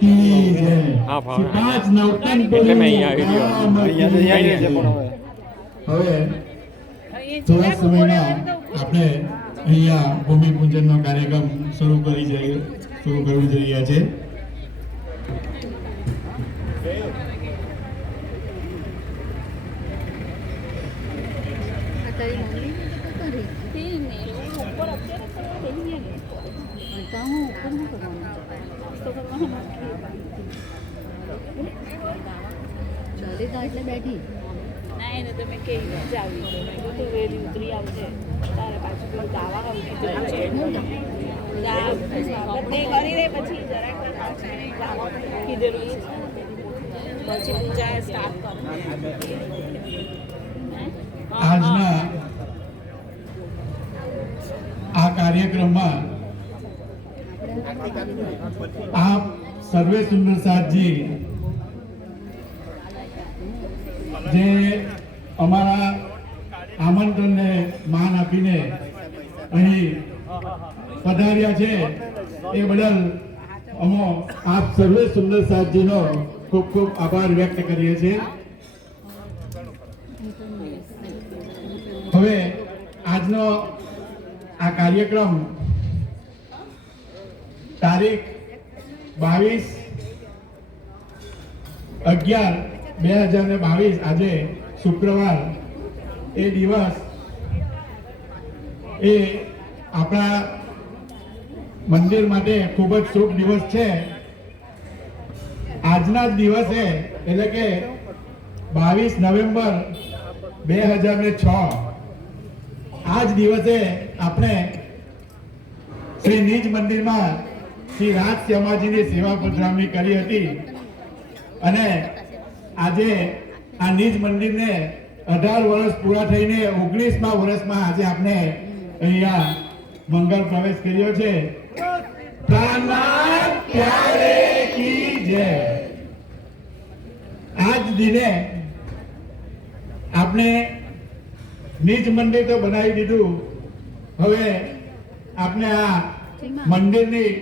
હા એટલે મેં અહીંયા આવી રહ્યો હવે થોડા સમયમાં આપણે અહીંયા ભૂમિપૂજનનો કાર્યક્રમ શરૂ કરી રહ્યા છે. એટલે બેઠી ના એને તમે કેવી મજા આવી તો તું વેલી ઉતરી આવજે તારે પાછું પેલું દાવા આવી કરી દે પછી જરાક કીધેલું પછી પૂજા સ્ટાર્ટ કર. આજના આ કાર્યક્રમમાં આપ સર્વે સુંદર સાથજી જે અમારા આમંત્રણને માન આપીને અહીં પધાર્યા છે એ બદલ અમે આપ સર્વે સુંદર સાથજીનો ખૂબ ખૂબ આભાર વ્યક્ત કરીએ છીએ. હવે આજનો આ કાર્યક્રમ તારીખ 22/11/2022 આજે શુક્રવાર એ દિવસ એ આપણા મંદિર માટે ખૂબ જ શુભ દિવસ છે. આજના જ દિવસે એટલે કે 22 નવેમ્બર 2006 આ જ દિવસે આપણે શ્રી નિજ મંદિરમાં શ્રી રાજ શ્યામાજીની સેવા પધરામણી કરી હતી અને આજે આ નિજ મંદિરને 18 વર્ષ પૂરા થઈને 19મા વર્ષમાં આજે આપણે અહીંયા મંગળ પ્રવેશ કર્યો છે. પ્રાણનાથ પ્યારે કી જય. આજ દિને આપણે નિજ મંદિર તો બનાવી દીધું, હવે આપણે આ મંદિરની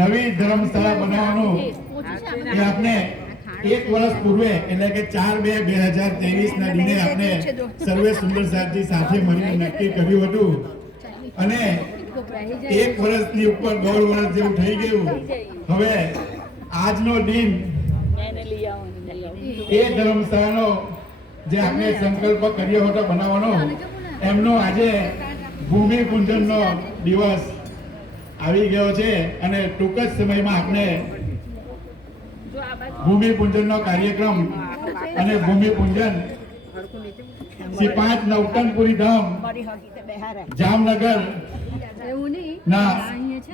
નવી ધર્મશાળા બનાવવાનું એ આપણે 1 વર્ષ પૂર્વે એટલે કે 4/2/2023 ના દિને આપણે સર્વે સુંદર સાથજી સાથે મળીને નક્કી કર્યું હતું અને 1 વર્ષની ઉપર 1.5 વર્ષ જેવું થઈ ગયું. હવે આજનો દિન એ ધર્મશાળાનો જે આપણે સંકલ્પ કર્યો હતો બનાવવાનો એમનો આજે ભૂમિપૂજનનો દિવસ આવી ગયો છે અને ટૂંક જ સમયમાં આપણે ભૂમિપૂજનનો કાર્યક્રમ અને ભૂમિપૂજન શ્રી 5 નવતનપુરી ધામ જામનગર ના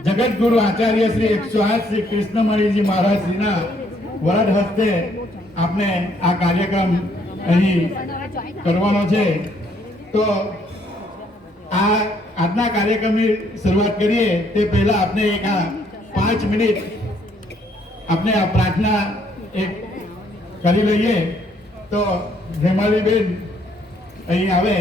જગતગુરુ આચાર્ય શ્રી 108 શ્રી કૃષ્ણમણીજી મહારાજ શ્રીના વરદ હસ્તે આપણે આ કાર્યક્રમ અહીં કરવાનો છે. તો આ આજના કાર્યક્રમની શરૂઆત કરીએ તે પહેલા આપણે એક 5 મિનિટ આપણે આ પ્રાર્થના એક કરી લઈએ. તો હેમાલીબેન અહીં આવે.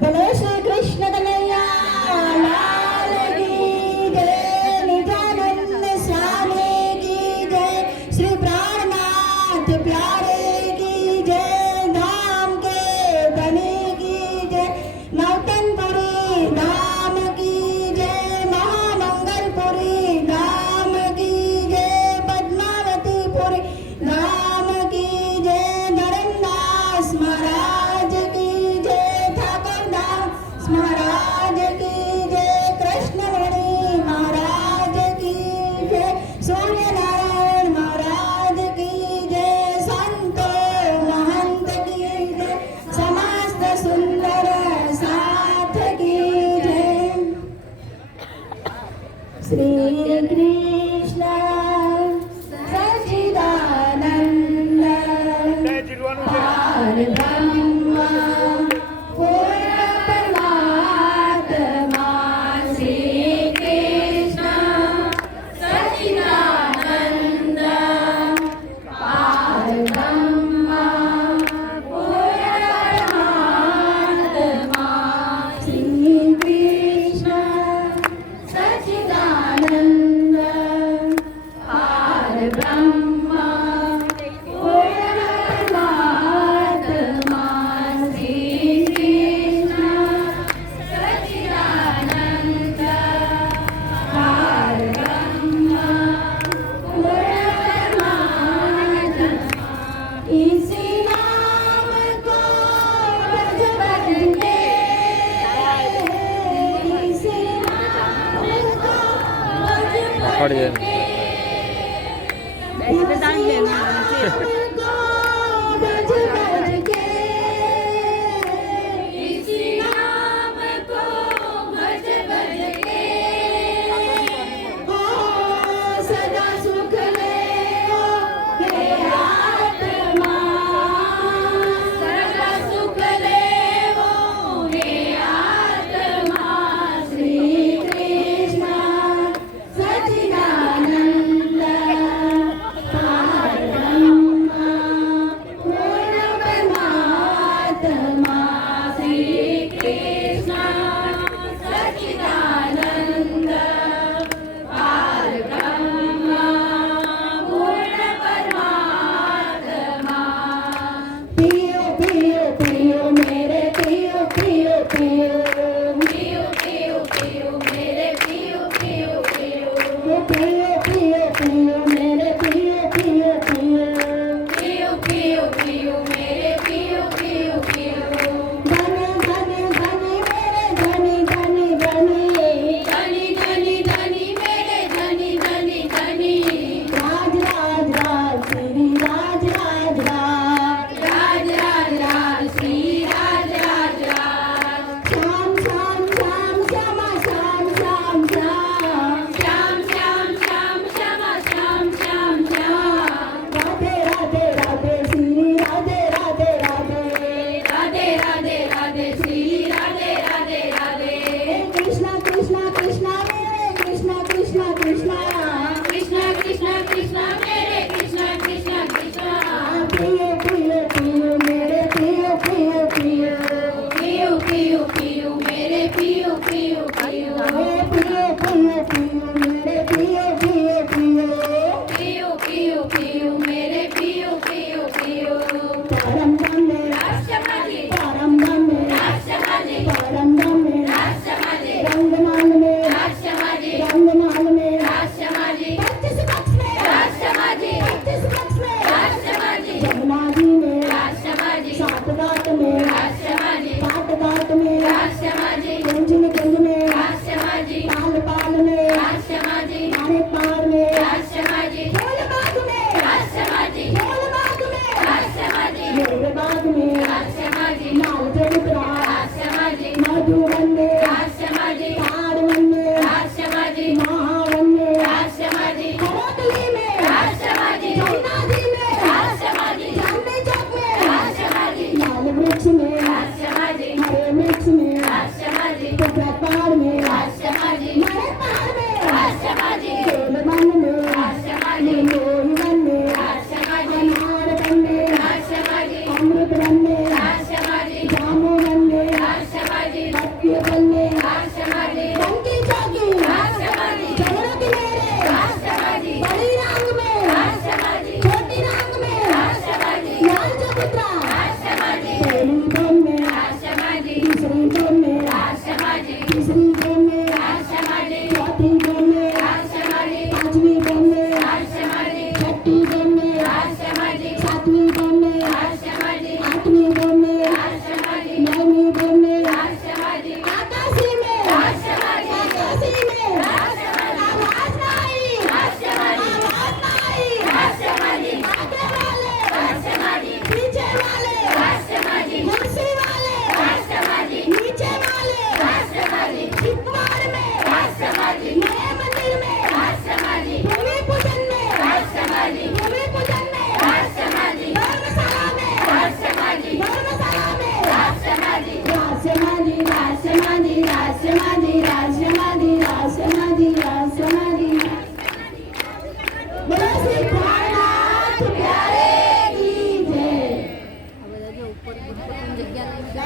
બોલો શ્રી કૃષ્ણ કનૈયા લાલ કી જય, નિત્યાનંદ સ્વામી કી જય, શ્રી પ્રાણનાથ પ્યારે કી જય, ધામ કે બને કી જય, નવતનપુરી ધામ કી જય, મહામંગલપુરી ધામ કી જય, પદ્માવતીપુરી ધામ કી જય, ધરમદાસ મહારાજ કી જય, ઠાકરદાસ મહારાજ કી જય, કૃષ્ણમણી મહારાજ કી જય, સૂર્યનારાયણ મહારાજ કી જય, સંતો મહંત કી જય, સમસ્ત સુંદર સાથ કી જય. શ્રી કૃષ્ણ સચ્ચિદાનંદ પરબ્રહ્મ પૂર્ણ પરમાત્મા શ્રી કૃષ્ણ સચ્ચિદાનંદ પરબ્રહ્મ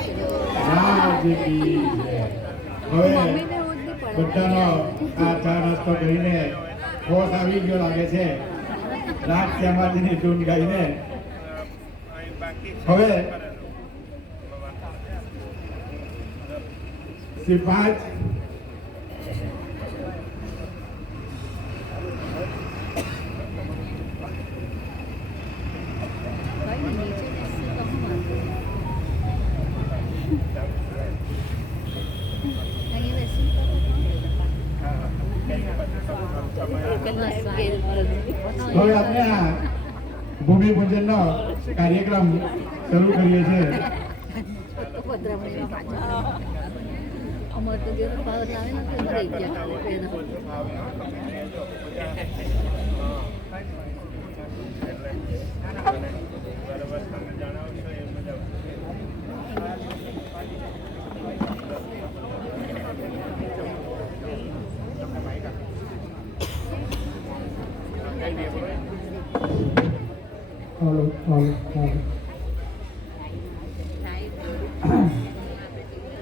મહારાજ કી જય. હવે બધાનો આ ચા નાસ્તો કરીને હોશ આવી ગયો લાગે છે રાત શ્યામાજીની ધૂન ગાઈને. હવે શ્રી 5 હવે આપણે આ ભૂમિપૂજનનો કાર્યક્રમ શરૂ કરીએ છીએ. અમારે તો જે પાવર લાવે ને તો રહી ગયા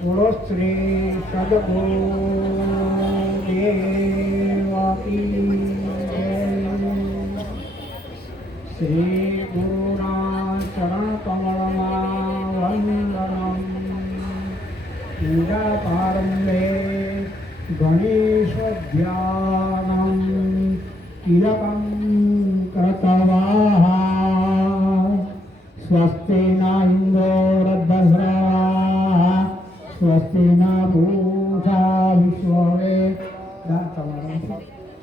બોલો શ્રી સદગુરુદેવકી જય. શ્રી ગુરુના ચરણ કમળમાં વંદનમ. પૂજા પ્રારંભે ગણેશ ધ્યાનમ તિલકમ કૃતવાહ. સ્વસ્તિ ના ઇન્દ્રોરદ્ભસ્રાः સ્વસ્તિ ના પૂષા વિશ્વવે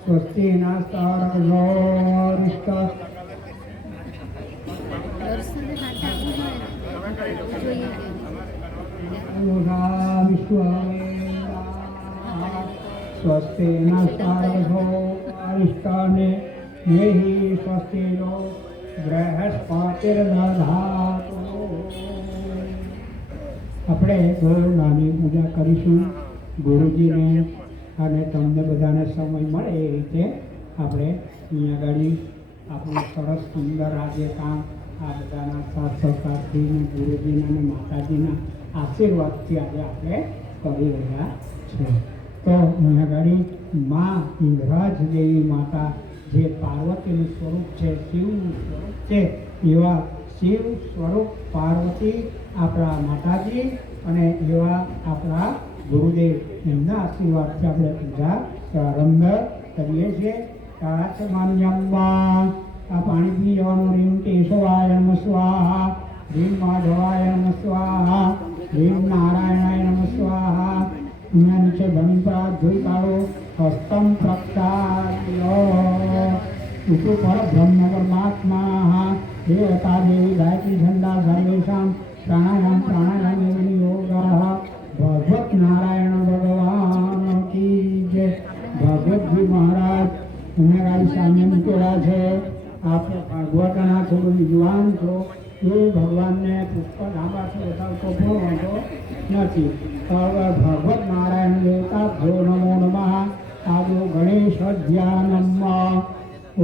સ્વસ્તિ ના સ્તરગોરિષ્ટ દર્શન હાથ આપવું જોઈએ પૂષા વિશ્વવે સ્વસ્તિ ના સ્તરગોરિષ્ટને યેહિ સ્વસ્તિ નો બૃહસ્પતિર્દધાતુ. આપણે બહુ નાની પૂજા કરીશું. ગુરુજીને અને તમને બધાને સમય મળે એ રીતે આપણે અહીંયા આગળ આપણું સરસ સુંદર આજે કામ આ બધાના સાથ સહકારથી ને ગુરુજીના અને માતાજીના આશીર્વાદથી આજે આપણે કરી રહ્યા છીએ. તો અહીંયા આગળ મા ઇન્દ્રાજ દેવી માતા જે પાર્વતીનું સ્વરૂપ છે, શિવનું સ્વરૂપ છે, એવા શિવ સ્વરૂપ પાર્વતી આપણા માતાજી અને એવા આપણા ગુરુદેવ એમના આશીર્વાદથી આપણે પૂજા પ્રારંભ કરીએ છીએ. કાચમાન્યમ્બા આ પાણી પી જવાનું. રીમ કેશવાય નમઃ સ્વાહા, રીમ માધવાય નમઃ સ્વાહા, રીમ નારાયણાય નમઃ સ્વાહા. અહીંયા નીચે ધણી પર હાથ ધોઈ કાઢો. હસ્તમ પ્રક્ષાલ્ય ઉપુ પર બ્રહ્મ પરમાત્મા દેવતા દેવી ગાયત્રી છંદા સર્વેષાં પ્રાણાયામ યોગ. ભગવત નારાયણ ભગવાન કી જય. ભગવતજી મહારાજ ઉમેરાની સામે મૂકેલા છે. આપ ભાગવતના છો, વિદ્વાન છો, એ ભગવાનને પુષ્પ લાંબા છો બતાવતો પણ વાંધો નથી. ભગવત નારાયણ દેવતા ભ્યો નમો નમઃ. આદો ગણેશ ધ્યાનમ.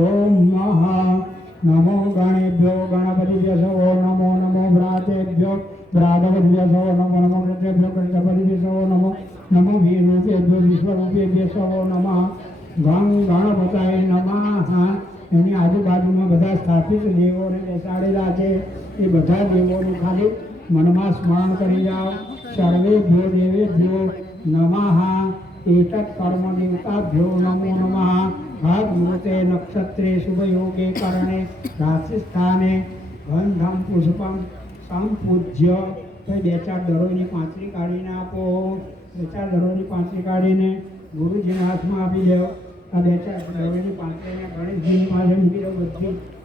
ઓમ નમો ગણેભ્યો ગણપતિભ્ય સો નમો નમો ભ્રાતેભ્યો ભ્રાતપતિભ્ય સો નમો નમો કૃતેભ્યો કૃતપતિભ્ય સો નમો નમો વિરૂપેભ્યો વિશ્વરૂપેભ્ય સો નમઃ. ગણપતાય નમઃ. એની આજુબાજુમાં બધા સ્થાપિત દેવોને બેસાડેલા છે. એ બધા દેવોનું ખાલી મનમાં સ્મરણ કરી જાઓ. સર્વેભ્યો દેવેભ્યો નમઃ. એતત્ કર્મ દેવતાભ્યો નમો નમઃ. ભાગમૂર્તે નક્ષત્રે શુભયોગે કરણે રાશિસ્થાને ગંધમ પુષ્પમ સંપૂજ્ય. ભાઈ 2-4 દરોની પાંચરી કાઢીને આપો. 2-4 દરોની પાંચરી કાઢીને ગુરુજીના હાથમાં આપી દો. આ 2-4 દરોની પાંચરીને ગણેશજીની પાસે મૂકી દો.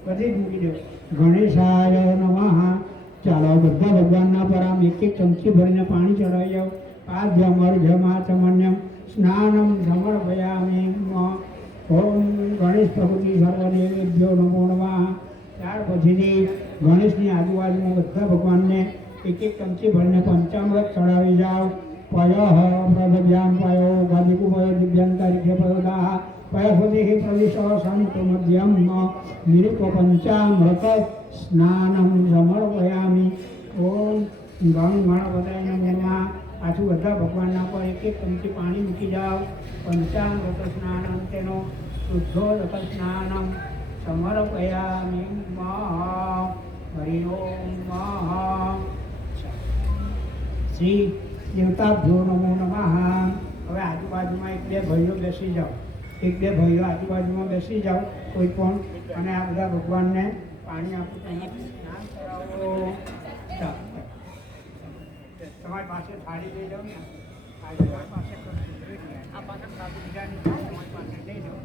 બધી જ મૂકી દો. ગણેશાય નમઃ. ચાલો બધા ભગવાનના પર આમ એક ચમચી ભરીને પાણી ચડાવી જાઓ. પાદ્યમર્ઘ્યમાચમન્યમ સ્નાનમ સમર્પયામિ. ઓમ ગણેશ પ્રભુજી સર્વદેવેભ્યો નમો નમઃ. ત્યાર પછીથી ગણેશની આજુબાજુમાં બધા ભગવાનને એક ચમચી ભરીને પંચામૃત ચડાવી જાઓ. પય પ્રભ્યામ પયો ગાદિકુપય દિવ્યાંતરિક્ષ પયોદાહ પયસુધિ પ્રવિશ સંત મધ્યમ મિલિકો પંચામૃત સ્નાનમ સમર્પયામિ. ઓમ ગણ ગણપતાય નમઃ. પાછું બધા ભગવાનના પર એક એક ચમચી પાણી મૂકી જાઓ. પંચામૃત સ્નાનમ તેનો શુદ્ધોદક સ્નાનમ સમર્પયામિ. હરિ ઓમ શ્રી દેવતાભ્યો નમો નમઃ. હવે આજુબાજુમાં એક બે ભાઈઓ બેસી જાઓ. એક બે ભાઈઓ આજુબાજુમાં બેસી જાઓ કોઈ પણ, અને આ બધા ભગવાનને પાણી આપો, તેને સ્નાન કરાવો. ચાલો. તમારી પાસે થાળી લઈ જાઓ ને, તમારી પાસે આ પાછળ કાપી બીજાની તમારી પાસે લઈ જાઓ.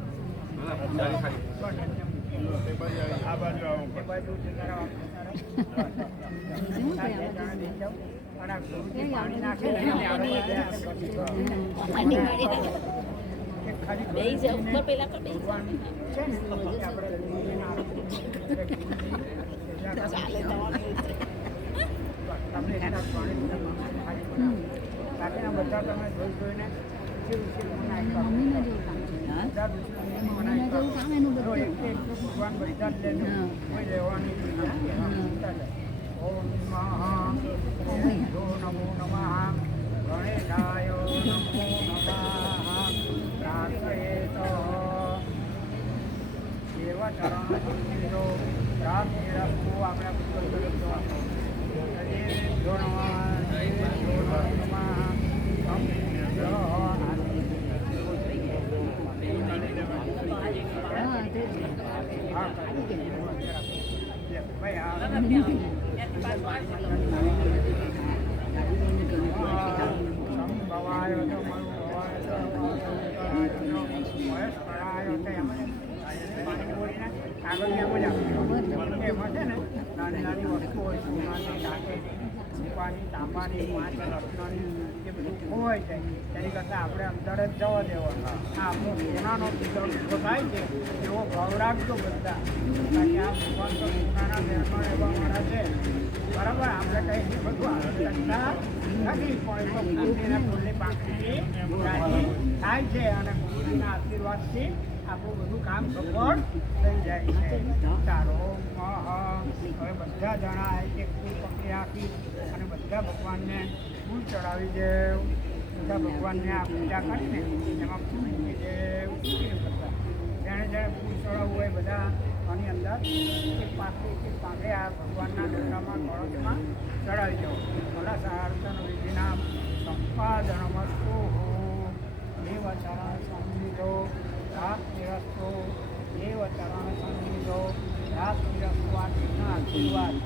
આ બાજુ આવો. એ બાજુ જતા રહો. અને આ ગુરુજી પાણી નાખે ને એને આડો બેહી જાઓ ઉપર પેલા પર બેહી જાઓ. છે ને આપણે ગુરુજીને આડો ચાલે તમારે તમને એના પાણી બધા તમે જોઈને મમ્મીને જેવું કામ છે મમ્મીને જેવું કામ એનું બધું ભગવાન બધા જ લેજો, કોઈ લેવાની ઓમ નમો નમઃ ગણેશાય નમો નમઃ પ્રાર્થયેત દેવ ચરણ સંગીતો પ્રાર્થયેરસ્તુ. આપણે એમાં છે ને નાની નાની વસ્તુ હોય, સોનાની ટાંકી, રૂપાની, તાંબાની, પાંચ રત્નની, એ બધું ખોવાઈ જાય. તેની કરતાં આપણે અંદર જ જવા દેવાનું. આ આપણો સોનાનો પિત્તળનો થાય છે એવો ભાવ રાખજો બધા. કારણ કે આ ભગવાન તો સોનાના બહેનો એવા મારા છે, બરાબર. આપણે કંઈ બધું કરતા નથી, પણ એ તો ગુરુજીના ફૂલની પાંખડી થાય છે, અને ગુરુજીના આશીર્વાદથી આપણું બધું કામ સફળ થઈ જાય છે. ચાલો હવે બધા જણા એક ફૂલ પકડી આપી અને બધા ભગવાનને ફૂલ ચડાવી દેવ. બધા ભગવાનને આ પૂજા કરીને એમાં ફૂલ મૂકી દેવ. બધા જેણે જેણે ફૂલ ચડાવવું હોય બધા આની અંદર એક પાંખે આ ભગવાનના ડોરામાં કળશમાં ચડાવી દો. ભલા સાર્થન વિધિના સંપાદનમસ્તુ દેવ ચરણ સંગીતો રાસ્તો દેવ ચરણ સંગીતો રાસ્તો આશીર્વાદ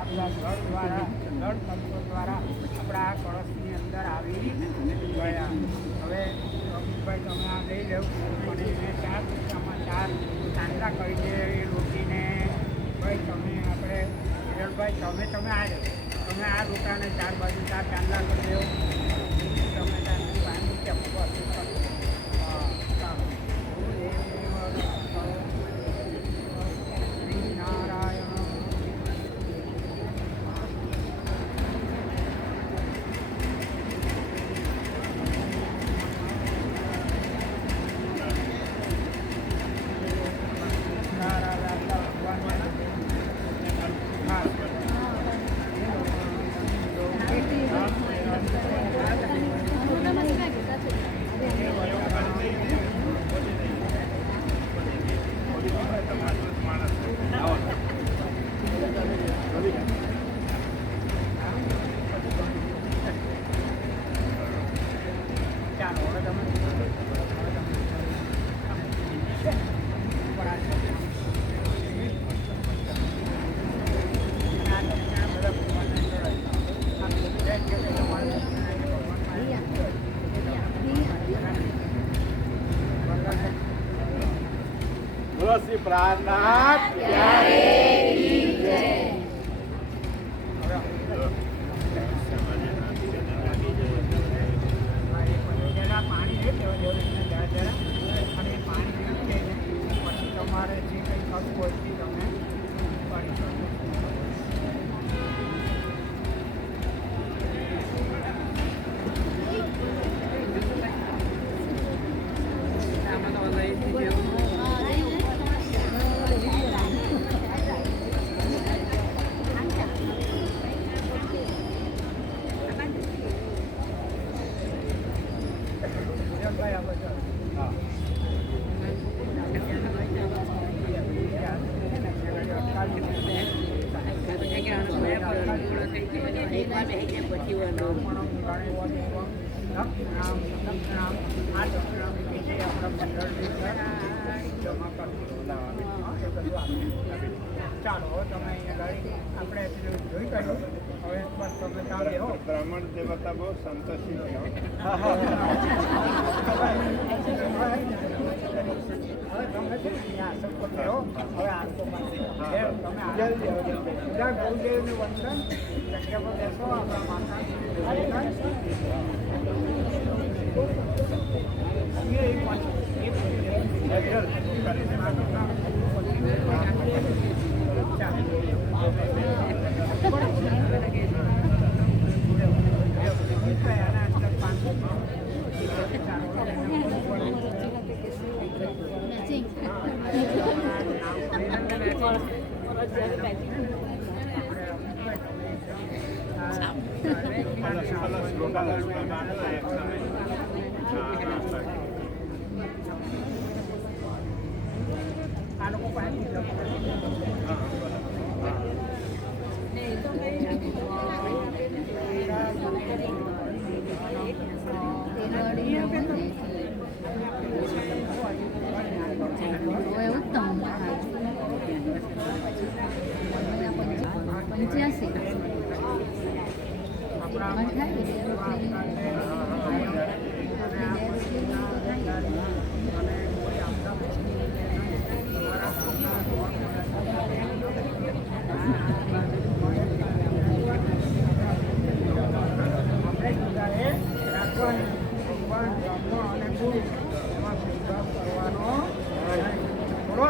આપણા દળ દ્વારા દળ તત્વો દ્વારા આપણા આ કળશની અંદર આવી ગયા. હવે રમેશભાઈ તમે આ લઈ લેવું અને એને 4 પૈસામાં 4 ચાંદલા કરી દે એ રોટીને. ભાઈ તમે આપણે હિરણભાઈ તમે આ જાઓ, તમે આ રોટાને 4 બાજુ 4 ચાંદલા કરી દેવો. તમે ત્યાંથી પાણી કે તુલસી પ્રાર્થના પાણી લઈ લેવા દેવું જરા જરા, અને એ પાણી પી પછી તમારે જે કંઈ કરવું હોય તે તમે કરી શકો. ચાલો તમે અહીંયા આપણે જોઈ કાઢ્યું. હવે બસ તમે ત્યાં બેહો. બ્રાહ્મણ દેવતા બહુ સંતોષી હવે તમે છે ને અહીંયા આસન પર બેહો. હવે આરતો પાસે તમે પૂજા ગૌદેવનું વંદન જગ્યા પર બેસો. આપણા માતા આ લોકો પંચ્યાસી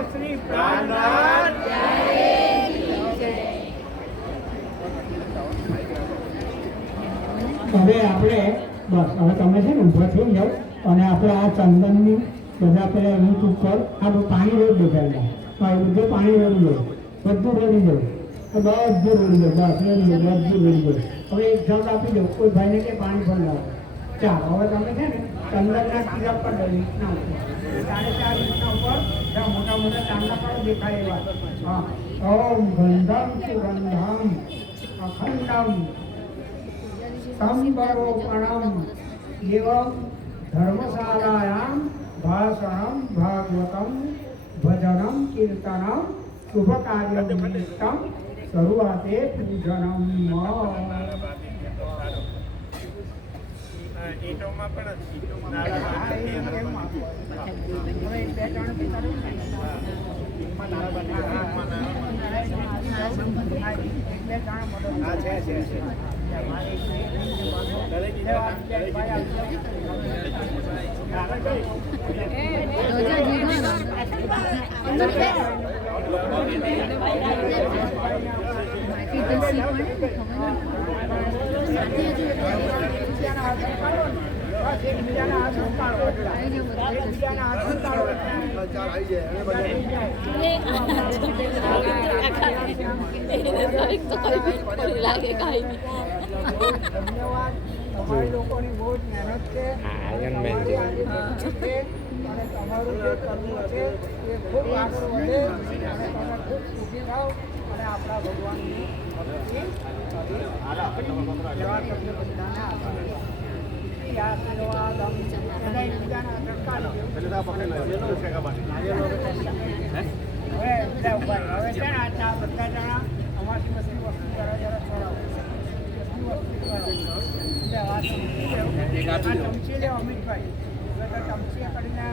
શ્રી પ્રાણનાથ હવે આપણે બસ હવે તમે છે ને ઊભા થઈ જાઓ અને આપણે આ ચંદનની બધા પેલા રૂટ ઉપર આ પાણી રોડ દેખાય બધું પાણી રેડી દો બધું રેડી દો બધું રેડી દો બસ રેડી દો બધું રેડી દો હવે એક જગ આપી દો કોઈ ભાઈને કે પાણી પણ લાવો. ચાલો હવે તમે છે ને ચંદનના ટીલા પર રીતના ઉપર 4.5 ઇંચના ઉપર જ્યાં મોટા મોટા ચાંદા પણ દેખાય એવા હા ઓમ ગંધમ સુગંધમ અખંડમ સંપરોપણમ એવં ધર્મશાલાયામ ભાષણમ ભાગવતમ ભજનમ કીર્તનમ શુભ કાર્ય નિમિત્તમ શરૂઆતે પૂજનમ ઈટોમાં પણ લાગે કાંઈ નહીં. ધન્યવાદ તમારી લોકોની બહુ જ મહેનત છે અને તમારું જે કરવું છે એ ખૂબ આગળ વધે અને તમે ખૂબ સુખી થાઓ અને આપણા ભગવાનની ભક્તિ એવા તમને બધાને આશીર્વાદ એકબીજાના ધક્કા લો. હવે છે ને આ બધા જણા અમારી બધી વસ્તુ જરા જરા છોડાવો. ચમચી લે અમિતભાઈ ચમચી કરીને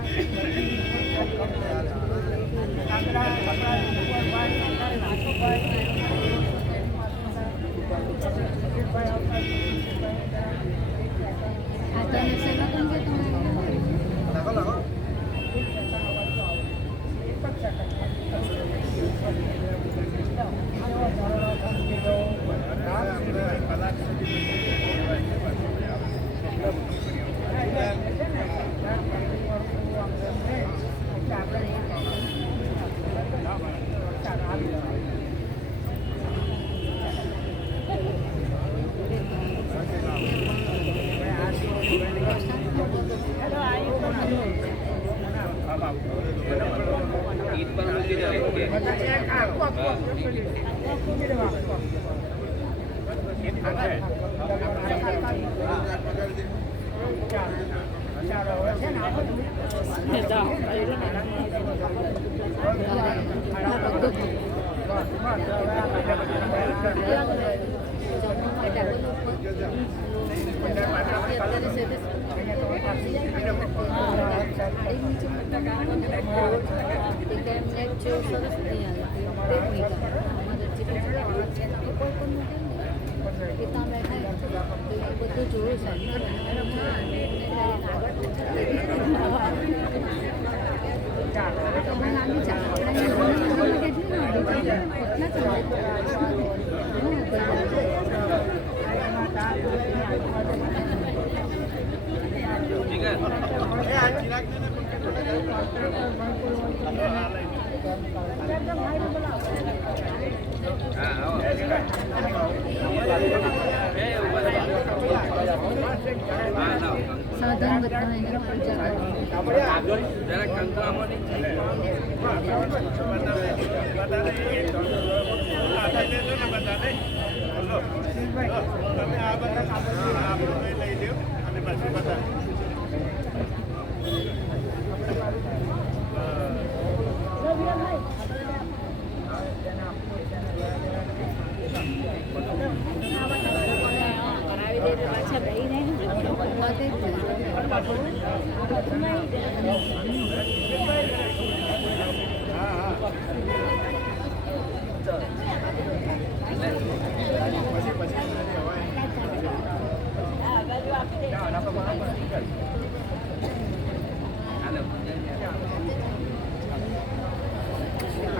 સાધન બધા એને પૂજા કરાવી દે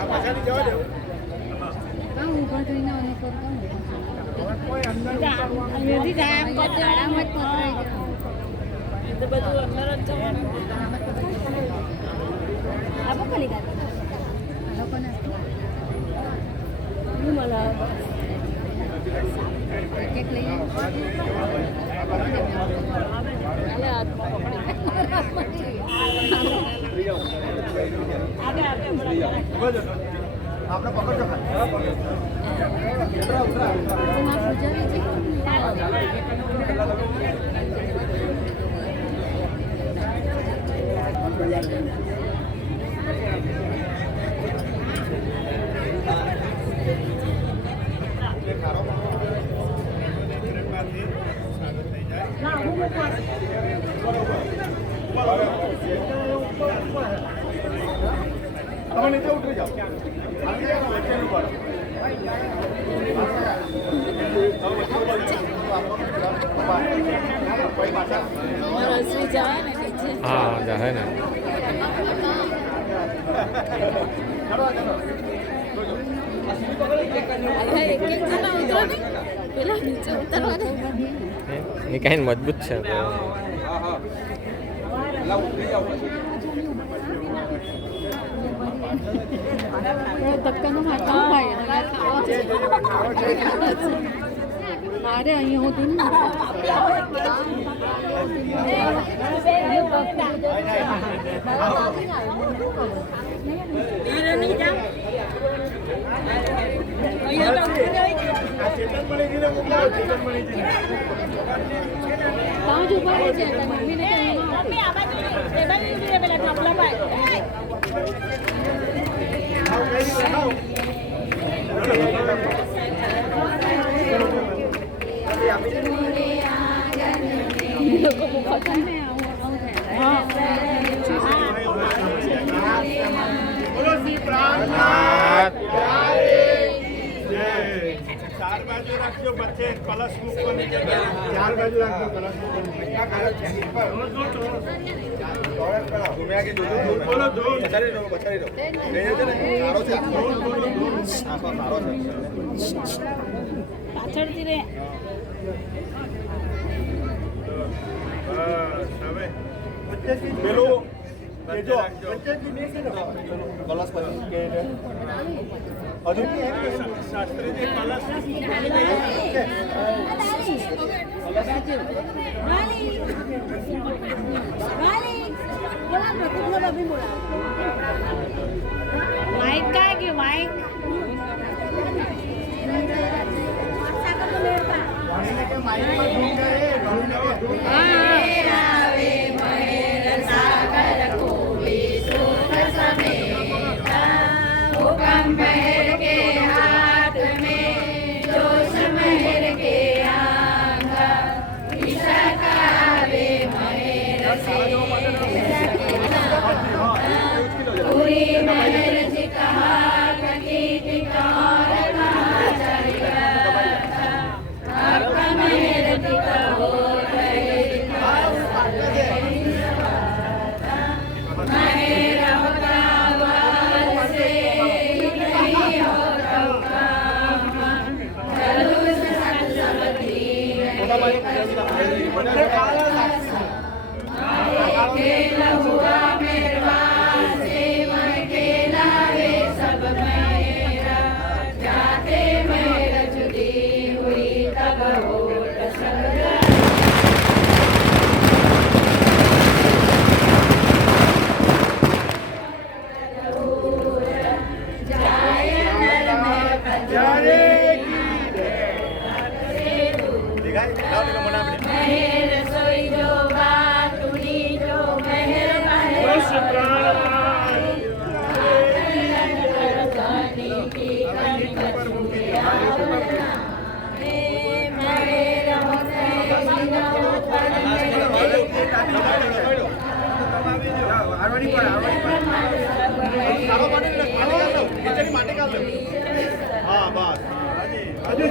પાછા દઈને ઉભા થઈને અને કરતા બધું અંદર જ જવાનું આપો ખાલી લોકોને કેક લઈએ તમે નીચે ઉતરી જાઓ. હા જાહે ને એ કઈ મજબૂત છે ધક્કાનો ખાતા ભાઈ મારે અહીંયા હોતું ને પાંચ ઉભા રહે છે મમ્મીને લોકો મુખાતા ને ચાર બાજુ રાખજો વચ્ચે કલશ મૂકવાની જગ્યા ચાર બાજુ રાખજો કલશ પાછળથી રે હવે પેલું શાસ્ત્રીજી કલશ બોલા माइक काय गयो माइक હા બસ હજુ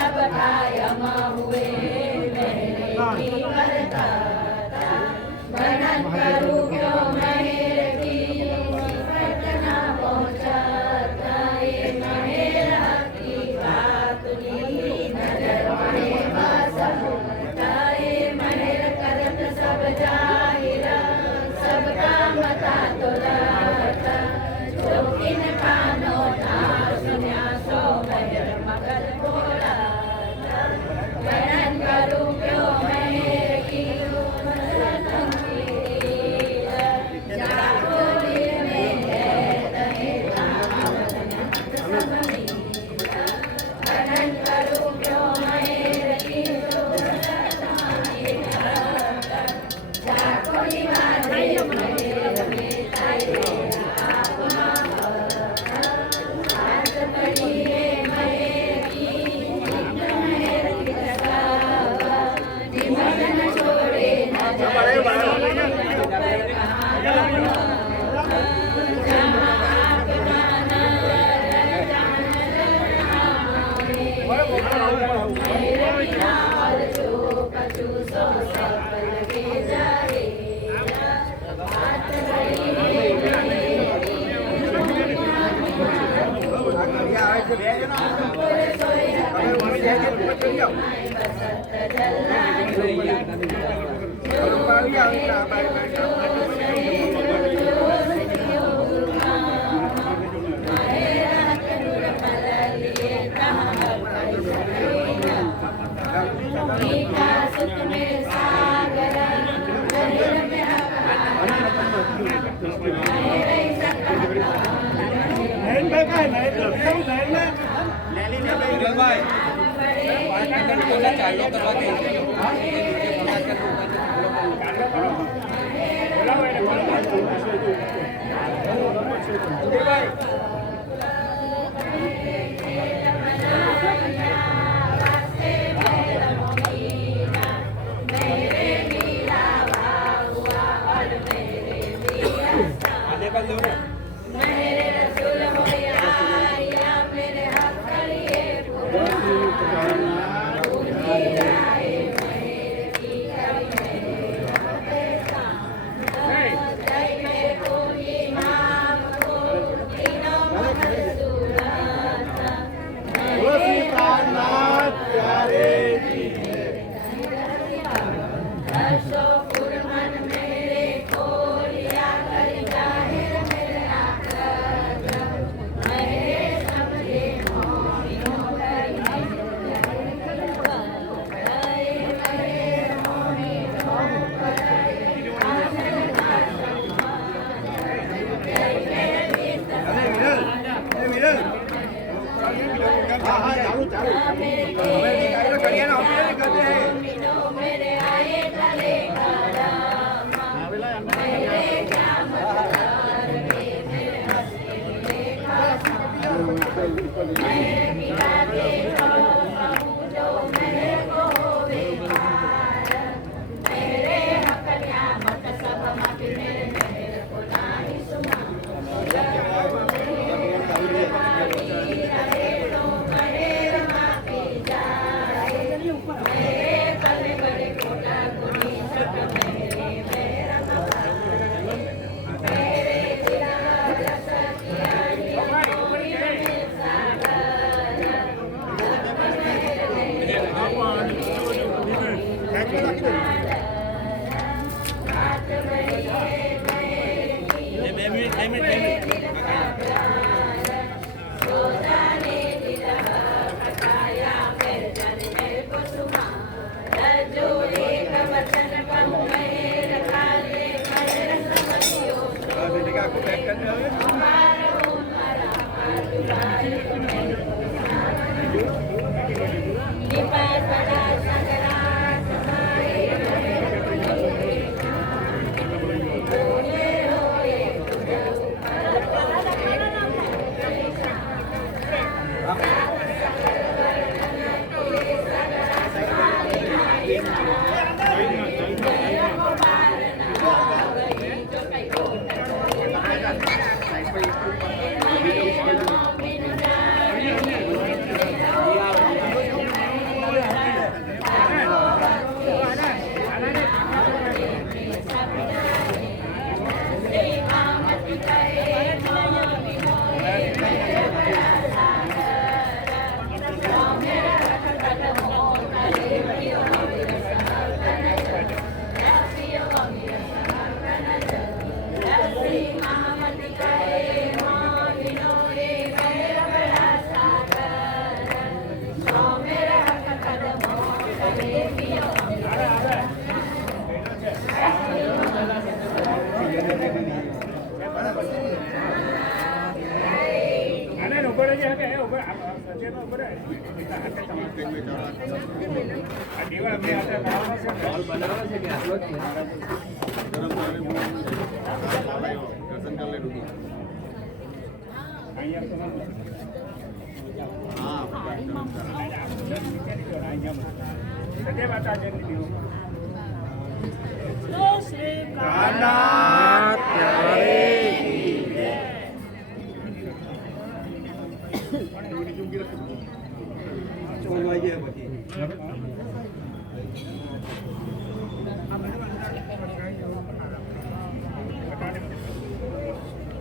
सबका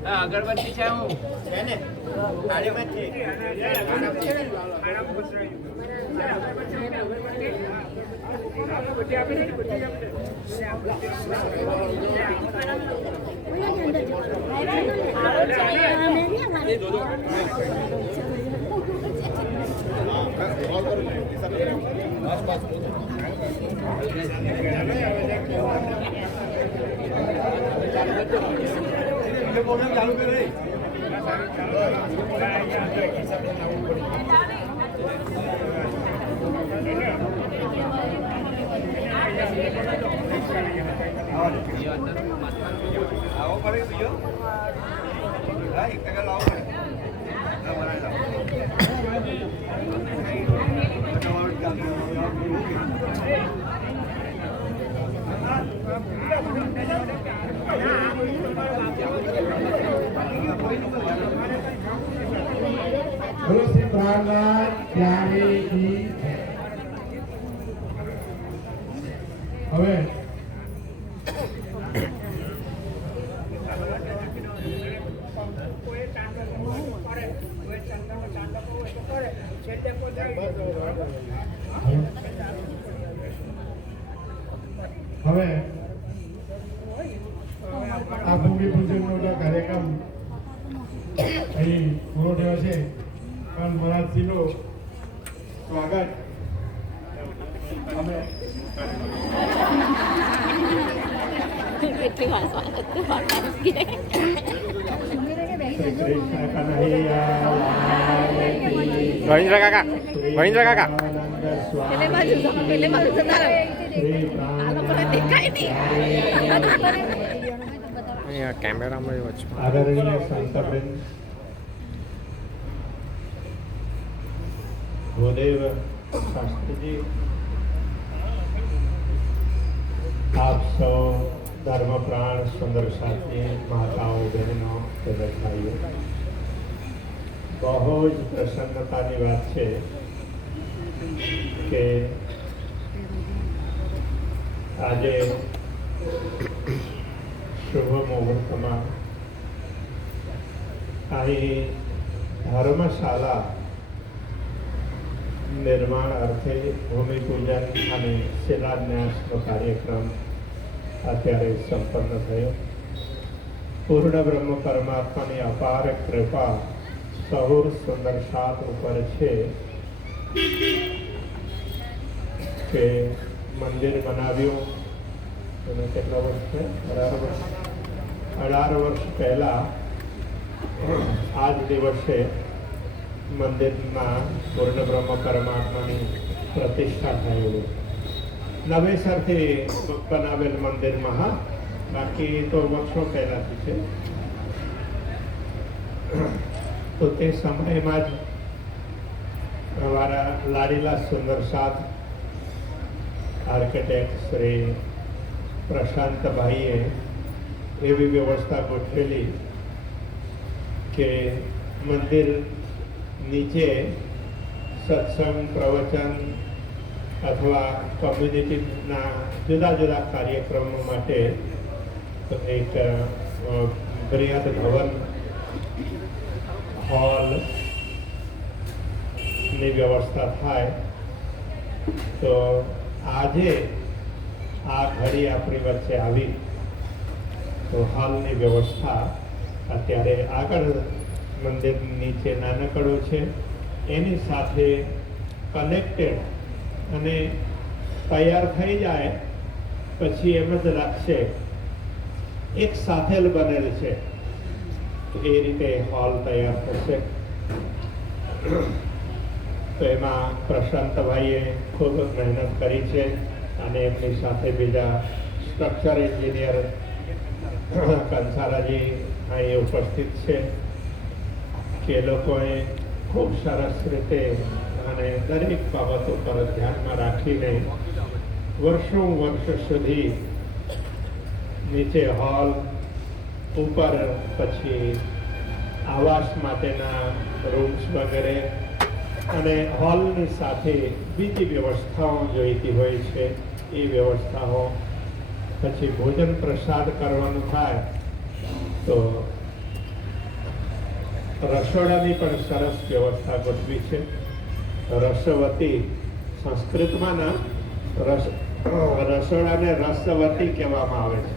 અગરબત્તી છે હું છે ને થાળીમાં જ ચાલુ કરે આવો પડે બીજો હા 1 ટકા લાવો પડે હા બનાવી બોલો શ્રી પ્રહલાદ ત્યાગી હવે હવે આ ભૂમિ પૂજનનો જે કાર્યક્રમ અહીં પૂરો થયો છે પણ મહારાજજીનું સ્વાગત અમે કેટલી વાર સ્વાગત શ્રી કૃષ્ણ કનૈયા ગોવિંદ્ર કાકા ગોવિંદ્ર કાકા પેલે બાજુ જતા રહો. આ લોકોને દેખાય નહીં. અહીંયા કેમેરામાં વચમાં આદરણીય સંતબેન ભૂદેવ શાસ્ત્રીજી, આપ સૌ ધર્મ પ્રાણ સુંદર સાથી માતાઓ બહેનો તેમજ ભાઈઓ, બહુ જ પ્રસન્નતાની વાત છે કે આજે શુભ મુહૂર્તમાં અહીં ધર્મશાળા નિર્માણ અર્થે ભૂમિપૂજન અને શિલાન્યાસનો કાર્યક્રમ અત્યારે સંપન્ન થયો. પૂર્ણ બ્રહ્મ પરમાત્માની અપાર કૃપા સહુર સુંદર સાત ઉપર છે કે મંદિર બનાવ્યું એને કેટલા વર્ષ છે? 18 વર્ષ પહેલા આ જ દિવસે મંદિરમાં પૂર્ણ બ્રહ્મ પરમાત્માની પ્રતિષ્ઠા થયેલી. નવેસરથી બનાવેલ મંદિરમાં, હા, બાકી તો વર્ષો પહેલાથી છે. તો તે સમયમાં જ અમારા લાડીલા સુંદર સાથ આર્કિટેક્ટ શ્રી પ્રશાંતભાઈએ એવી વ્યવસ્થા ગોઠવેલી કે મંદિર નીચે સત્સંગ, પ્રવચન અથવા કોમ્યુનિટીના જુદા જુદા કાર્યક્રમો માટે એક બૃહદ ભવન હોલની વ્યવસ્થા થાય. તો આજે આ ઘડી આપણી વચ્ચે આવી તો હોલની વ્યવસ્થા અત્યારે આગળ મંદિર નીચે નાનકડો છે, એની સાથે કનેક્ટેડ અને તૈયાર થઈ જાય પછી એમ જ રાખશે એક સાથે બનેલ છે, એ રીતે હોલ તૈયાર થશે. તો એમાં પ્રશાંતભાઈએ ખૂબ મહેનત કરી છે અને એમની સાથે બીજા સ્ટ્રક્ચર એન્જિનિયર કંસારાજી અહીં ઉપસ્થિત છે કે લોકોએ ખૂબ સરસ રીતે અને દરેક બાબતો પર ધ્યાનમાં રાખીને વર્ષો સુધી નીચે હોલ, ઉપર પછી આવાસ માટેના રૂમ્સ વગેરે અને હોલની સાથે બીજી વ્યવસ્થાઓ જોઈતી હોય છે. એ વ્યવસ્થાઓ પછી ભોજન પ્રસાદ કરવાનું થાય તો રસોડાની પણ સરસ વ્યવસ્થા ગોઠવી છે. રસવતી સંસ્કૃતમાં ના રસોડાને રસવતી કહેવામાં આવે છે.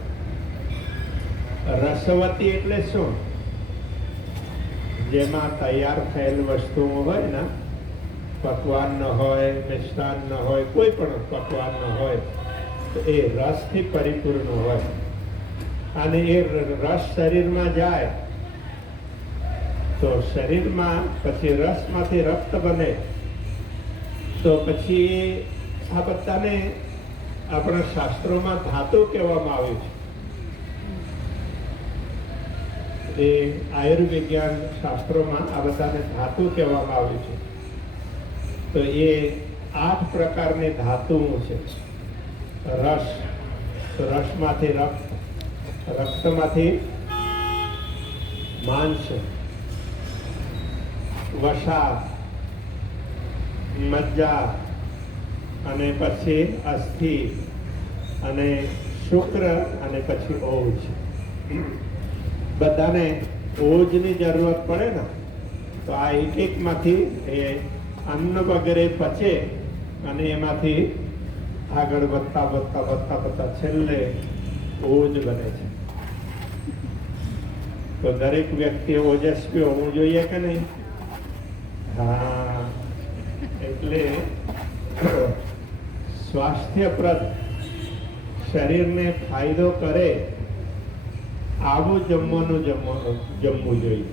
રસવતી એટલે શું? જેમાં તૈયાર થયેલ વસ્તુઓ હોય ને, પકવાન ન હોય, મિષ્ટાન ન હોય, કોઈ પણ પકવાન ન હોય, તો એ રસથી પરિપૂર્ણ હોય અને એ રસ શરીરમાં જાય તો શરીરમાં પછી રસમાંથી રક્ત બને તો પછી આ બધાને આપણા શાસ્ત્રોમાં ધાતુ કહેવામાં આવ્યું છે. એ આયુર્વિજ્ઞાન શાસ્ત્રોમાં આ બધાને ધાતુ કહેવામાં આવ્યું છે. તો એ 8 પ્રકારની ધાતુઓ છે. રસ, તો રસમાંથી રક્ત, રક્તમાંથી માંસ, વસા, મજ્જા અને પછી અસ્થિ અને શુક્ર અને પછી ઓજ. બધાને ઓજની જરૂરત પડે ને, તો આ એક માંથી એ અન્ન વગેરે પચે અને એમાંથી આગળ વધતા છેલ્લે ઓજ બને છે. તો દરેક વ્યક્તિ ઓજસ્વી હોવું જોઈએ કે નહીં? હા, એટલે સ્વાસ્થ્યપ્રદ શરીરને ફાયદો કરે આવું જમવું જોઈએ.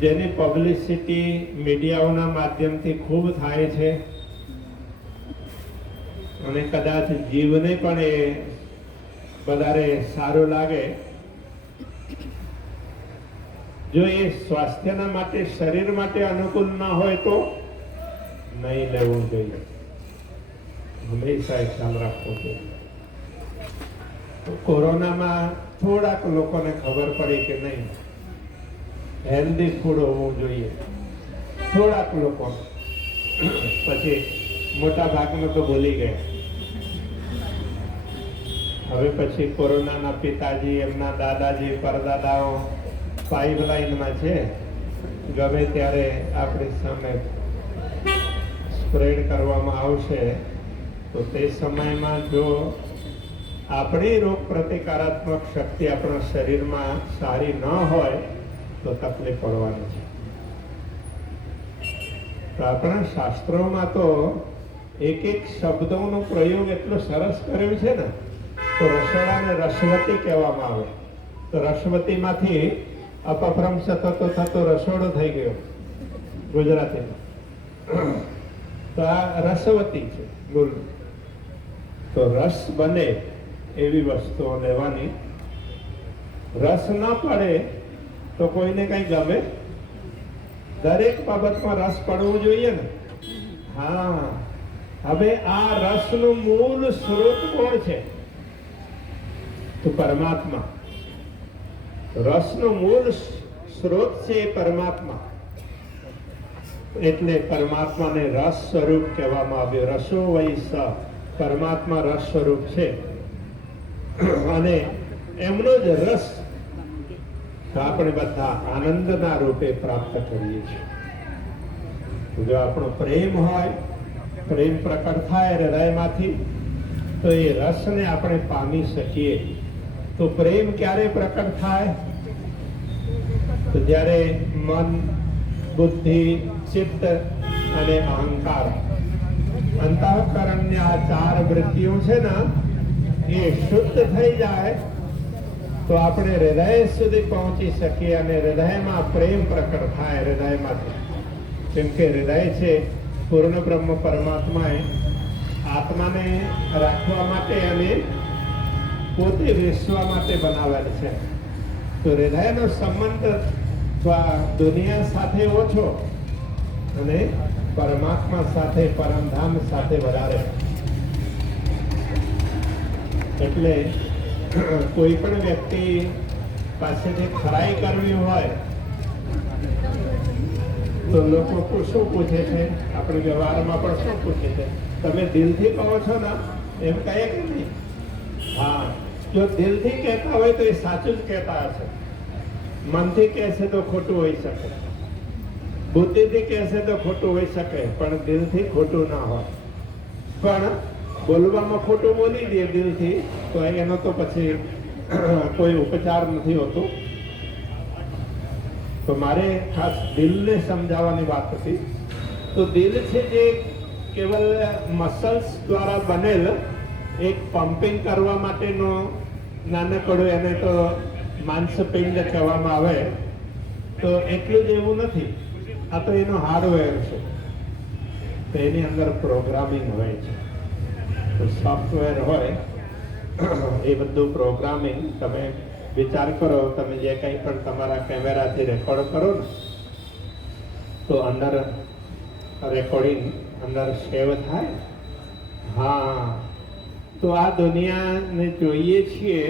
જેની પબ્લિસિટી મીડિયાઓના માધ્યમથી ખૂબ થાય છે અને કદાચ જીવને પણ એ વધારે સારું લાગે. જો એ સ્વાસ્થ્યના માટે, શરીર માટે અનુકૂળ ના હોય તો નહીં લેવું જોઈએ. હંમેશા ખ્યાલ રાખવો જોઈએ. કોરોનામાં થોડાક લોકોને ખબર પડી કે નહીં, હેલ્ધી ફૂડ હોવું જોઈએ. થોડાક લોકો, પછી મોટા ભાગમાં તો ભૂલી ગયા. હવે પછી કોરોનાના પિતાજી, એમના દાદાજી, પરદાદાઓ પાઇપલાઇનમાં છે. ગમે ત્યારે આપણી સામે સ્પ્રેડ કરવામાં આવશે તો તે સમયમાં જો આપણી રોગ પ્રતિકારાત્મક શક્તિ આપણા શરીરમાં સારી ન હોય તો તકલીફ પડવાની છે. તો આપણા શાસ્ત્રોમાં તો એક શબ્દોનો પ્રયોગ એટલો સરસ કર્યો છે ને. તો રસોડાને રસવતી કહેવામાં આવે. તો રસવતીમાંથી અપભ્રંશ થતો રસોડો થઈ ગયો ગુજરાતીમાં. તો આ રસવતી છે. બોલ, તો રસ બને એવી વસ્તુઓ લેવાની. રસ ના પડે તો કોઈને કઈ ગમે? દરેક બાબતમાં રસ પડવું જોઈએ ને. હા, હવે આ રસનું મૂળ સ્ત્રોત કોણ છે? તો પરમાત્મા. રસનું મૂળ સ્ત્રોત છે એ પરમાત્મા. એટલે પરમાત્માને રસ સ્વરૂપ કહેવામાં આવ્યું. રસો વૈ સ, પરમાત્મા રસ સ્વરૂપ છે અને એમનો જ રસ આપણે બધા આનંદના રૂપે પ્રાપ્ત કરીએ છીએ. જો આપણો પ્રેમ હોય, પ્રેમ પ્રકટ થાય હૃદયમાંથી, તો એ રસને આપણે પામી શકીએ. તો પ્રેમ ક્યારે પ્રકટ થાય? તો જ્યારે મન, બુદ્ધિ, ચિત્ત અને અહંકાર, અંતઃકરણની આ 4 વૃત્તિઓ છે ને, એ શુદ્ધ થઈ જાય તો આપણે હૃદય સુધી પહોંચી શકીએ અને હૃદયમાં પ્રેમ પ્રકટ થાય હૃદયમાંથી. કેમ કે હૃદય છે પૂર્ણ બ્રહ્મ પરમાત્માએ આત્માને રાખવા માટે અને પોતે વેચવા માટે બનાવેલ છે. તો હૃદયનો સંબંધ દુનિયા સાથે ઓછો અને પરમાત્મા સાથે, પરમધામ સાથે વધારે. એટલે કોઈ પણ વ્યક્તિ પાસેથી ખરાઈ કરવી હોય તો લોકો શું પૂછે છે, આપણે વ્યવહારમાં પણ શું પૂછે છે, તમે દિલથી કહો છો ને એમ કહે કે નહીં? હા, જો દિલથી કહેતા હોય તો એ સાચું જ કહેતા હશે. મનથી કહેશે તો ખોટું હોઈ શકે, બુદ્ધિથી કહેશે તો ખોટું હોઈ શકે, પણ દિલથી ખોટું ના હોય. પણ બોલવામાં ખોટું બોલી દે દિલથી તો એનો તો પછી કોઈ ઉપચાર નથી હોતો. તો મારે ખાસ દિલને સમજાવવાની વાત હતી. તો દિલ છે જે કેવલ મસલ્સ દ્વારા બનેલ એક પમ્પિંગ કરવા માટેનો નાનકડો, એને તો માંસપિંડ કહેવામાં આવે. તો એટલું જ એવું નથી, આ તો એનો હાર્ડવેર છે. તો એની અંદર પ્રોગ્રામિંગ હોય છે. તો સોફ્ટવેર હોય એ બધું પ્રોગ્રામિંગ. તમે વિચાર કરો, તમે જે કંઈ પણ તમારા કેમેરાથી રેકોર્ડ કરો ને તો અંદર રેકોર્ડિંગ અંદર સેવ થાય. હા, તો આ દુનિયાને જોઈએ છીએ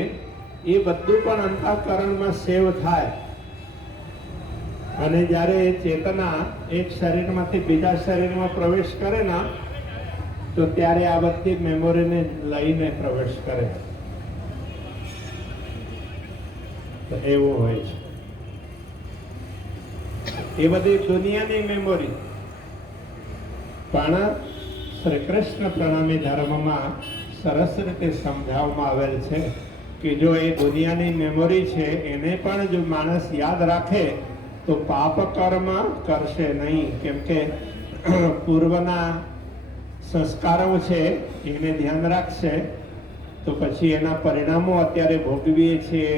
એ બધું પણ અંતઃકરણમાં સેવ થાય. અને જ્યારે ચેતના એક શરીરમાંથી બીજા શરીરમાં પ્રવેશ કરે ને તો ત્યારે આ બધી મેમોરીને લઈને પ્રવેશ કરે. તો એવું હોય છે. એ બધી દુનિયાની મેમોરી પણ શ્રી કૃષ્ણ પ્રણામી ધર્મમાં સરસ રીતે સમજાવવામાં આવેલ છે કે જો એ દુનિયાની મેમોરી છે એને પણ જો માણસ યાદ રાખે તો પાપ કર્મ કરશે નહીં. કેમ કે પૂર્વના સંસ્કારો છે એને ધ્યાન રાખશે તો પછી એના પરિણામો અત્યારે ભોગવીએ છીએ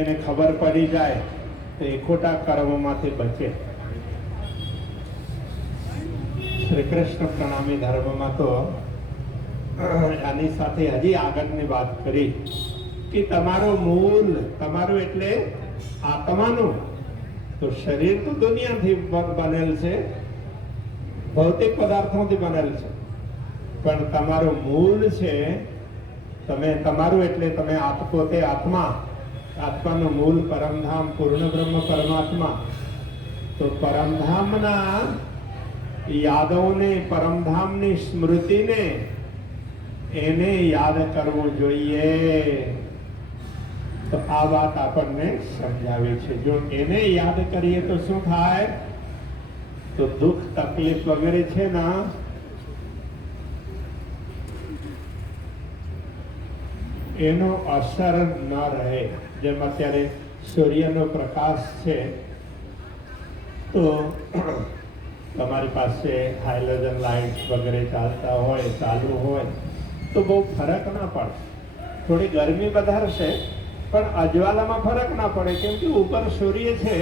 એને ખબર પડી જાય તો એ ખોટા કર્મોમાંથી બચે. શ્રી કૃષ્ણ પ્રણામી ધર્મમાં તો આની સાથે હજી આગળની વાત કરી કે તમારો મૂળ, તમારું એટલે આત્માનું. તો શરીર તો દુનિયાથી બનેલ છે, ભૌતિક પદાર્થોથી બનેલ છે, પણ તમારું મૂળ છે તમે, તમારું એટલે તમે પોતે આત્મા, આત્માનું મૂળ પરમધામ પૂર્ણ બ્રહ્મ પરમાત્મા. તો પરમધામના યાદોને, પરમધામની સ્મૃતિને એને યાદ કરવું જોઈએ. તો આ વાત આપણને સમજાવે છે. જો એને યાદ કરીએ તો શું થાય? તો દુઃખ તકલીફ વગેરે છે ને એનો અસર ન રહે. જેમ અત્યારે સૂર્યનો પ્રકાશ છે તો તમારી પાસે હાઇડ્રોજન લાઇટ વગેરે ચાલતા હોય, ચાલુ હોય તો બહુ ફરક ના પડે. થોડી ગરમી વધારશે પણ અજવાળામાં ફરક ના પડે. કેમ કે ઉપર સૂર્ય છે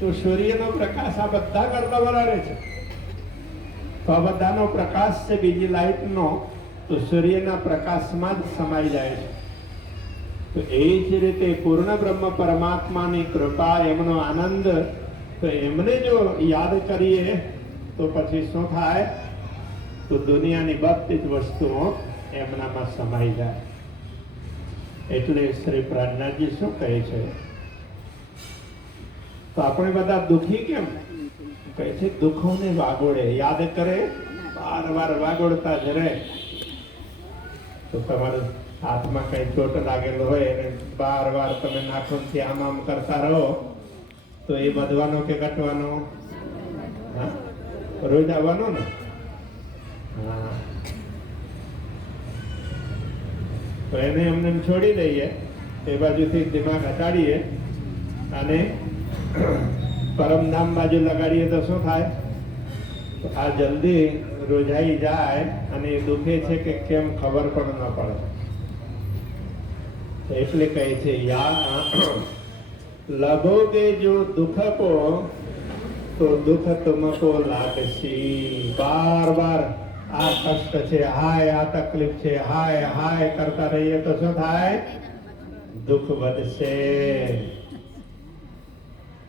તો સૂર્યનો પ્રકાશ આ બધા કરતા વધારે છે. તો આ બધાનો પ્રકાશ છે બીજી લાઇટનો તો સૂર્યના પ્રકાશમાં જ સમાઈ જાય છે. તો એ જ રીતે પૂર્ણ બ્રહ્મ પરમાત્માની કૃપા, એમનો આનંદ, તો એમને જો યાદ કરીએ તો પછી શું થાય? તો દુનિયાની બધી જ વસ્તુઓ એમનામાં સમાઈ જાય. એટલે શ્રી પ્રજ્ઞાજી શું કહે છે? તો આપણે બધા દુઃખી કેમ? કહે છે દુઃખોને વાગોળે, યાદ કરે, વારવાર વાગોળતા જ રહે. તો તમારે હાથમાં કઈ ચોટ લાગેલો હોય અને બાર તમે નાખોથી આમ આમ કરતા રહો તો એ વધવાનો કે ઘટવાનો? હા, રોજ આવવાનો ને. હા, તો એને એમને છોડી દઈએ, એ બાજુથી દિમાગ હટાડીએ અને પરમધામ બાજુ લગાડીએ તો શું થાય? તો આ જલ્દી રોજાઈ જાય અને એ દુખે છે કે કેમ ખબર પણ ન પડે. એટલે કહે છે લભોગે જો દુઃખ કો તો દુઃખ તુમકો લાગશી. બાર બાર આ કષ્ટ છે, હાય આ તકલીફ છે, હાય હાય કરતા રહીએ તો શું થાય? દુઃખ વધશે.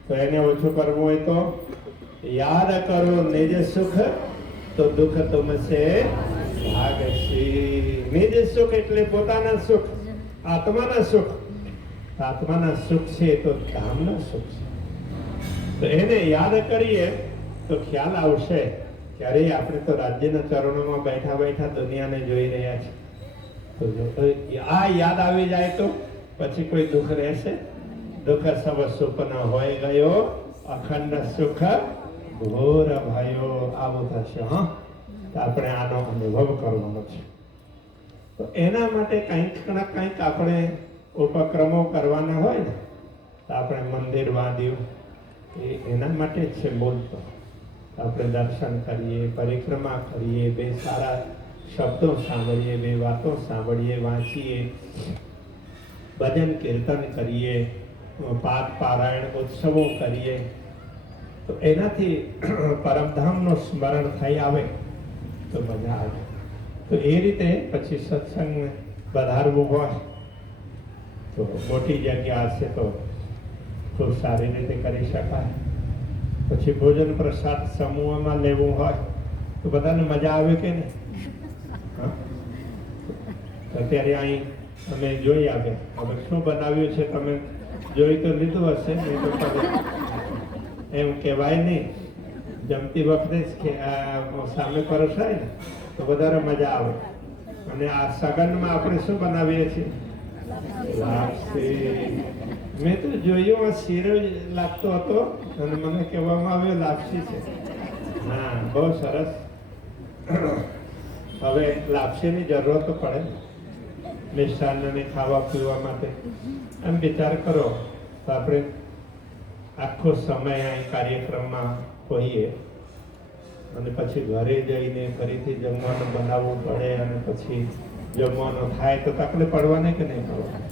તો એને ઓછું કરવું હોય તો યાદ કરો નિજ સુખ તો દુઃખ તુમસે ભાગશી. નિજ સુખ એટલે પોતાના સુખ, આત્માના સુખ. આત્માના સુખ છે તો ધામના સુખ છે. તો એને યાદ કરીએ તો ખ્યાલ આવશે. ત્યારે આપણે તો રાજ્યના ચરણોમાં બેઠા બેઠા દુનિયાને જોઈ રહ્યા છે. તો જો આ યાદ આવી જાય તો પછી કોઈ દુઃખ રહેશે? દુઃખ સબ સુખ ન હોય ગયો, અખંડ સુખ ઘોર ભાઈઓ. આવું થશે. હા, તો આપણે આનો અનુભવ કરવાનો છે. તો એના માટે કંઈક ને કંઈક આપણે ઉપક્રમો કરવાના હોય ને, તો આપણે મંદિર બાંધ્યું એના માટે જ છે. બોલતો આપણે દર્શન કરીએ, પરિક્રમા કરીએ, બે સારા શબ્દો સાંભળીએ, બે વાતો સાંભળીએ, વાંચીએ, ભજન કીર્તન કરીએ, પાઠ પારાયણ ઉત્સવો કરીએ, તો એનાથી પરમધામનું સ્મરણ થઈ આવે તો મજા આવે. તો એ રીતે પછી સત્સંગ વધારવું હોય તો મોટી જગ્યા હશે તો ખૂબ સારી રીતે કરી શકાય. પછી ભોજન પ્રસાદ સમૂહમાં લેવું હોય તો બધાને મજા આવે કે નહીં? અત્યારે અહીં અમે જોઈ આવે હવે શું બનાવ્યું છે, તમે જોઈ તો લીધું હશે, નહીં તો એમ કહેવાય નહીં. જમતી વખતે જ કે સામે પરોસાય ને તો વધારે મજા આવે. અને આ સગનમાં આપણે શું બનાવીએ છીએ? લાપસી. મેં તો જોયું આ શીરો લાગતો હતો અને મને કહેવામાં આવ્યું લાપસી છે. હા, બહુ સરસ. હવે લાપસીની જરૂર તો પડે મિષ્ટાન્નને ખાવા પીવા માટે. એમ વિચાર કરો તો આપણે આખો સમય અહીં કાર્યક્રમમાં હોઈએ અને પછી ઘરે જઈને ફરીથી જમવાનું બનાવવું પડે અને પછી જમવાનું થાય તો તકલીફ પડવાની કે નહીં પડવાની?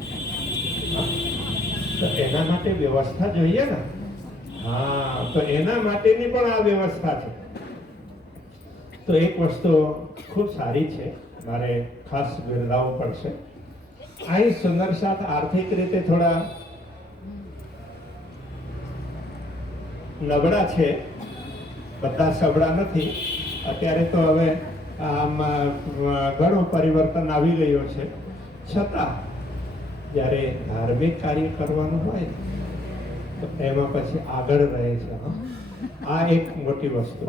તો એના માટે વ્યવસ્થા જોઈએ ને. હા, તો એના માટેની પણ આ વ્યવસ્થા છે. તો એક વસ્તુ ખૂબ સારી છે, મારે ખાસ બિરદાવવું પડશે. અહીં સુંદર સાથ આર્થિક રીતે થોડા નબળા છે, બધા સબળા નથી. અત્યારે તો હવે આમાં ઘણું પરિવર્તન આવી ગયું છે. છતાં જ્યારે ધાર્મિક કાર્ય કરવાનું હોય તો એમાં પછી આગળ રહે છે. આ એક મોટી વસ્તુ.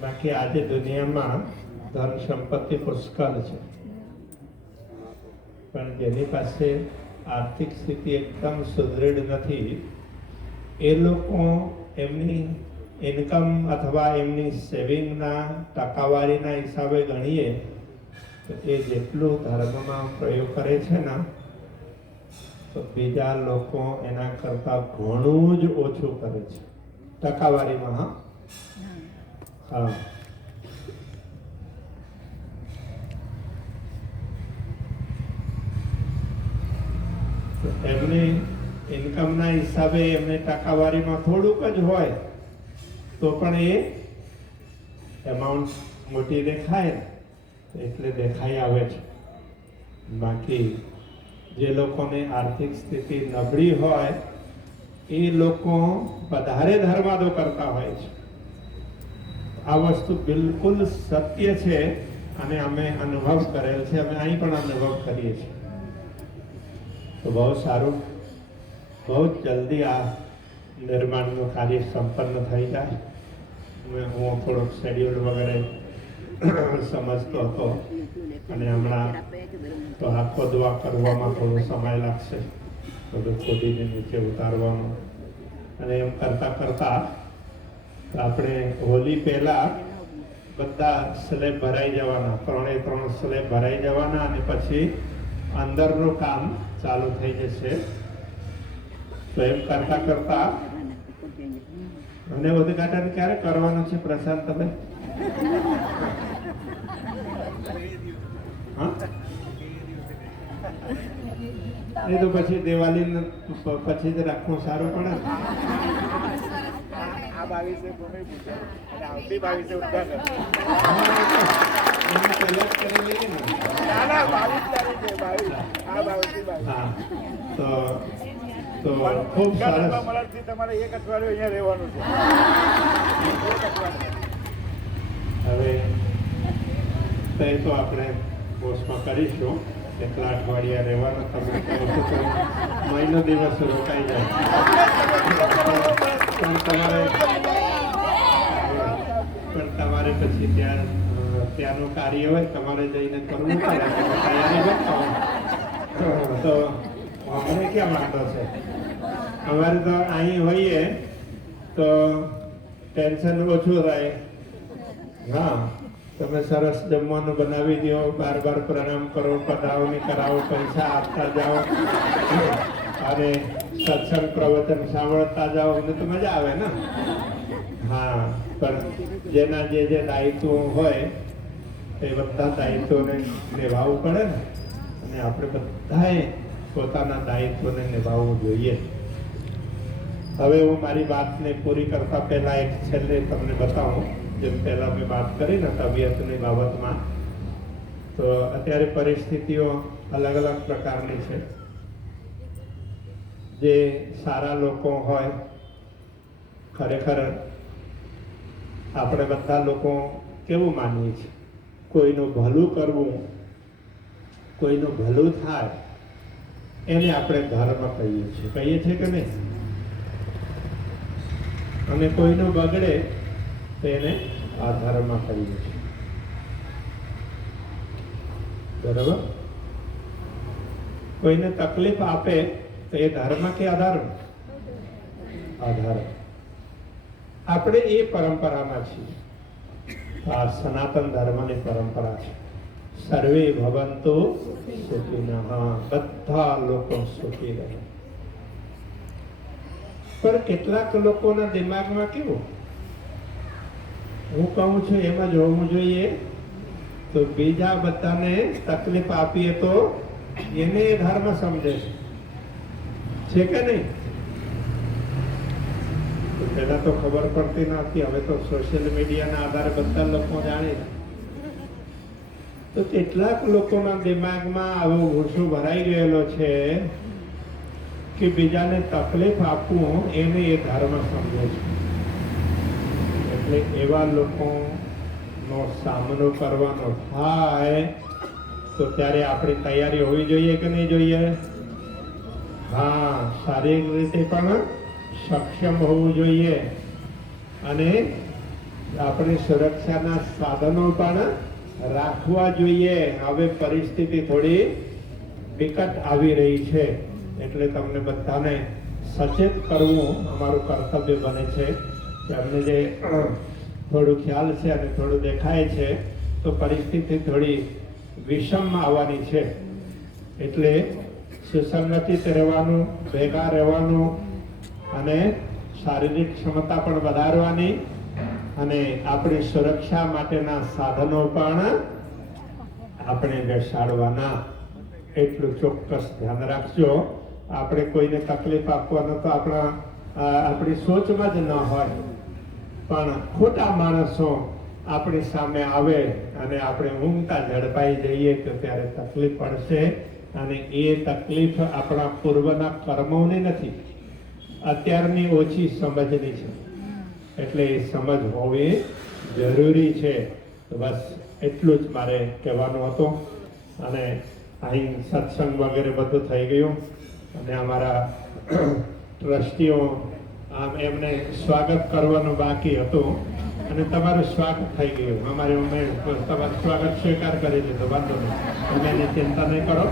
બાકી આજે દુનિયામાં ધન સંપત્તિ પુષ્કળ છે, પણ જેની પાસે આર્થિક સ્થિતિ એકદમ સુદૃઢ નથી એ લોકો એમની ઇન્કમ અથવા એમની સેવિંગના ટકાવારીના હિસાબે ગણીએ તો એ જેટલું ધર્મમાં પ્રયોગ કરે છે ને તો બીજા લોકો એના કરતાં ઘણું જ ઓછું કરે છે ટકાવારીમાં. હા, હા. એમની ઇન્કમના હિસાબે એમને ટકાવારીમાં થોડુંક જ હોય તો પણ એ એમાઉન્ટ મોટી દેખાય એટલે દેખાઈ આવે છે. બાકી જે લોકોને આર્થિક સ્થિતિ નબળી હોય એ લોકો વધારે ધર્માદો કરતા હોય છે. આ વસ્તુ બિલકુલ સત્ય છે અને અમે અનુભવ કરેલ છે, અમે અહીં પણ અનુભવ કરીએ છીએ. તો બહુ સારું, બહુ જલ્દી આ નિર્માણનું કાર્ય સંપન્ન થઈ જાય. હું થોડોક શેડ્યુલ વગેરે સમજતો હતો અને હમણાં તો આ ખોદવા કરવામાં થોડો સમય લાગશે, બધું ખોદીને નીચે ઉતારવાનું. અને એમ કરતાં કરતાં આપણે હોલી પહેલા બધા સ્લેબ ભરાઈ જવાના, 3 સ્લેબ ભરાઈ જવાના અને પછી અંદરનું કામ ચાલુ થઈ જશે. તો એમ કરતા કરતા અને ઉદઘાટન ક્યારે કરવાનું છે પ્રશાંત તમે? એ તો પછી દિવાળી પછી જ રાખવું સારું પડે. આ 22 ભૂમિપૂજન અને આવતી 22 ઉદ્ઘાટન. પહેલા જ કરી લઈએ ને. ના ના 22 તારીખે 22. આ 22 હા, તો ખૂબ સરસ. મળવાથી તમારે 1 અઠવાડિયું અહીંયા રહેવાનું છે. હવે તે તો આપણે પોસ્ટમાં કરીશું. કેટલા અઠવાડિયા રહેવાનો તમે કહો છો તો મહિનો દિવસ રોકાઈ જાય પણ તમારે પછી ત્યાંનું કાર્ય હોય તમારે જઈને કરવું પડે તૈયારી કરતા તો અમને ક્યાં વાંધો છે અમારે તો અહીં હોઈએ તો ટેન્શન ઓછું થાય. હા, તમે સરસ જમવાનું બનાવી દો, બાર પ્રણામ કરો, પધરાવણી કરાવો, પૈસા આપતા જાઓ અને સત્સંગ પ્રવચન સાંભળતા જાઓ, અમને તો મજા આવે ને. હા, પણ જેના જે દાયિત્વો હોય એ બધા દાયિત્વોને નિભાવવું પડે ને, અને આપણે બધાએ પોતાના દાયિત્વને નિભાવવું જોઈએ. હવે હું મારી વાતને પૂરી કરતા પહેલા એક છેલ્લે તમને બતાવું. જેમ પહેલા મેં વાત કરી ને તબિયતની બાબતમાં, તો અત્યારે પરિસ્થિતિઓ અલગ અલગ પ્રકારની છે. જે સારા લોકો હોય, ખરેખર આપણે બધા લોકો કેવું માનીએ છીએ, કોઈનું ભલું કરવું, કોઈનું ભલું થાય એને આપણે ધર્મ કહીએ છીએ કે નહીં? અને કોઈનું બગડે તો એને અધર્મ કહીએ છીએ. બરાબર? કોઈને તકલીફ આપે તો એ ધર્મ કે અધર્મ? અધર્મ. આપણે એ પરંપરામાં છીએ. આ સનાતન ધર્મની પરંપરા છે. સર્વે ભવંતુ સુખિનઃ, બધા લોકો સુખી રહે. પણ કેટલાક લોકોના દિમાગમાં કેવું, હું કહું છું એમ જ હોવું જોઈએ, તો બીજા બધાને તકલીફ આપીએ તો એને ધર્મ સમજે છે કે નહીં? પહેલા તો ખબર પડતી નથી, હવે તો સોશિયલ મીડિયાના આધારે બધા લોકો જાણે. તો કેટલાક લોકોના દિમાગમાં આવો ભૂસો ભરાઈ ગયેલો છે કે બીજાને તકલીફ આપવું એને એ ધર્મ સમજે છે. એટલે એવા લોકોનો સામનો કરવાનો થાય તો ત્યારે આપણી તૈયારી હોવી જોઈએ કે નહીં જોઈએ? હા, શારીરિક રીતે પણ સક્ષમ હોવું જોઈએ અને આપણે સુરક્ષાના સાધનો પણ રાખવા જોઈએ. હવે પરિસ્થિતિ થોડી વિકટ આવી રહી છે, એટલે તમને બધાને સચેત કરવું અમારું કર્તવ્ય બને છે. કે અમને જે થોડું ખ્યાલ છે અને થોડું દેખાય છે તો પરિસ્થિતિ થોડી વિષમમાં આવવાની છે. એટલે સુસંગઠિત રહેવાનું, ભેગા રહેવાનું અને શારીરિક ક્ષમતા પણ વધારવાની અને આપણી સુરક્ષા માટેના સાધનો પણ આપણે બેસાડવાના. એટલું ચોક્કસ ધ્યાન રાખજો. આપણે કોઈને તકલીફ આપવાનો તો આપણી સોચમાં જ ન હોય, પણ ખોટા માણસો આપણી સામે આવે અને આપણે ઊંઘતા ઝડપાઈ જઈએ તો ત્યારે તકલીફ પડશે. અને એ તકલીફ આપણા પૂર્વના કર્મોની નથી, અત્યારની ઓછી સમજની છે. એટલે એ સમજ હોવી જરૂરી છે. તો બસ એટલું જ મારે કહેવાનું હતું. અને અહીં સત્સંગ વગેરે બધું થઈ ગયું અને અમારા ટ્રસ્ટીઓ આમ એમને સ્વાગત કરવાનું બાકી હતું અને તમારું સ્વાગત થઈ ગયું. અમે તમારું સ્વાગત સ્વીકાર કરી લીધો, વાંધો નહીં, તમે એની ચિંતા નહીં કરો.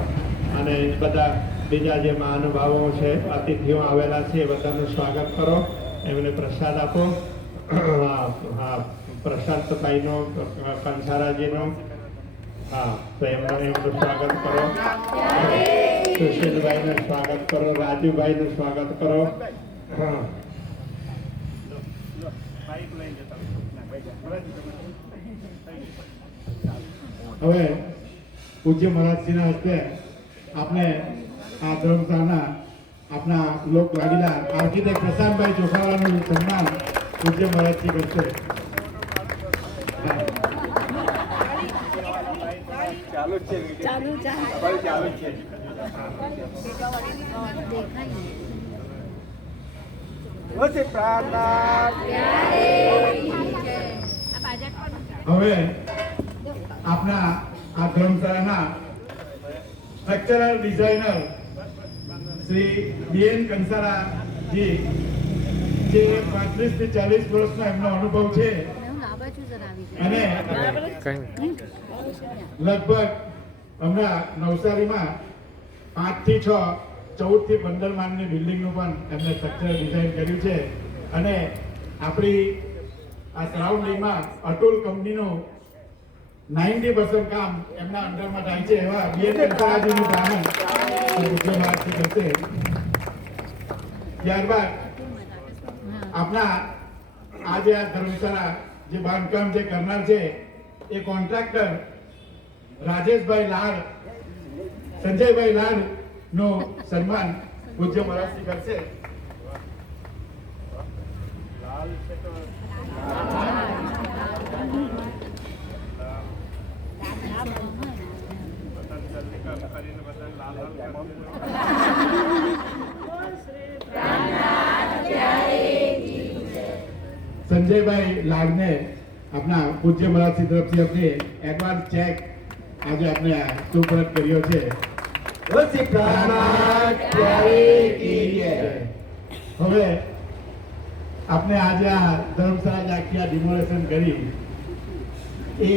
અને બધા બીજા જે મહાનુભાવો છે, અતિથિઓ આવેલા છે, એ બધાનું સ્વાગત કરો, એમને પ્રસાદ આપો. હા, પ્રશાંતભાઈનો, કંસારાજીનો, હા, તો એમનું સ્વાગત કરો. સુશીલભાઈનું સ્વાગત કરો, રાજુભાઈનું સ્વાગત કરો. હા, હવે પૂજ્ય મહારાજજીના હસ્તે આપણે આ ધર્મશાળાના આપણા લોક વાડીલા આર્કિટેક્ટ પ્રશાંતભાઈ ચોખાવાળાનું સન્માન પૂજ્ય મહારાજજી કરશે. ચાલુ જ છે. હવે આપણા આ ધર્મશાળાના સ્ટ્રક્ચરલ ડિઝાઇનર શ્રી બીએન કંસારાજી, જે 35 થી 40 વર્ષનો એમનો અનુભવ છે અને લગભગ હમણાં નવસારીમાં 5 થી 6, 14 થી 15 માળની બિલ્ડિંગનું પણ એમને સ્ટ્રક્ચર ડિઝાઇન કર્યું છે. અને આપણી આ સરાઉન્ડિંગમાં અતુલ કંપનીનું 90% કામ એમના અંડરમાં થાય છે. એવા બીએન કંસારાજીનું પ્રારંભ ગુજરાતથી થશે. ત્યારબાદ આપણા આજે આ ધર્મશાળા જે બાંધકામ જે કરનાર છે એ કોન્ટ્રાક્ટર રાજેશભાઈ લાડ, સંજયભાઈ લાડ નું સન્માન પૂજ્ય મહારાજશ્રી કરશે. સંજયભાઈ લાડને આપણા પૂજ્ય મહારાજશ્રી તરફથી આપણે એડવાન્સ ચેક આજે આપણે સુપરત કર્યો છે. હવે આપણે આજે આ ધર્મશાળા આખી આ ડિમોલેશન કરી, એ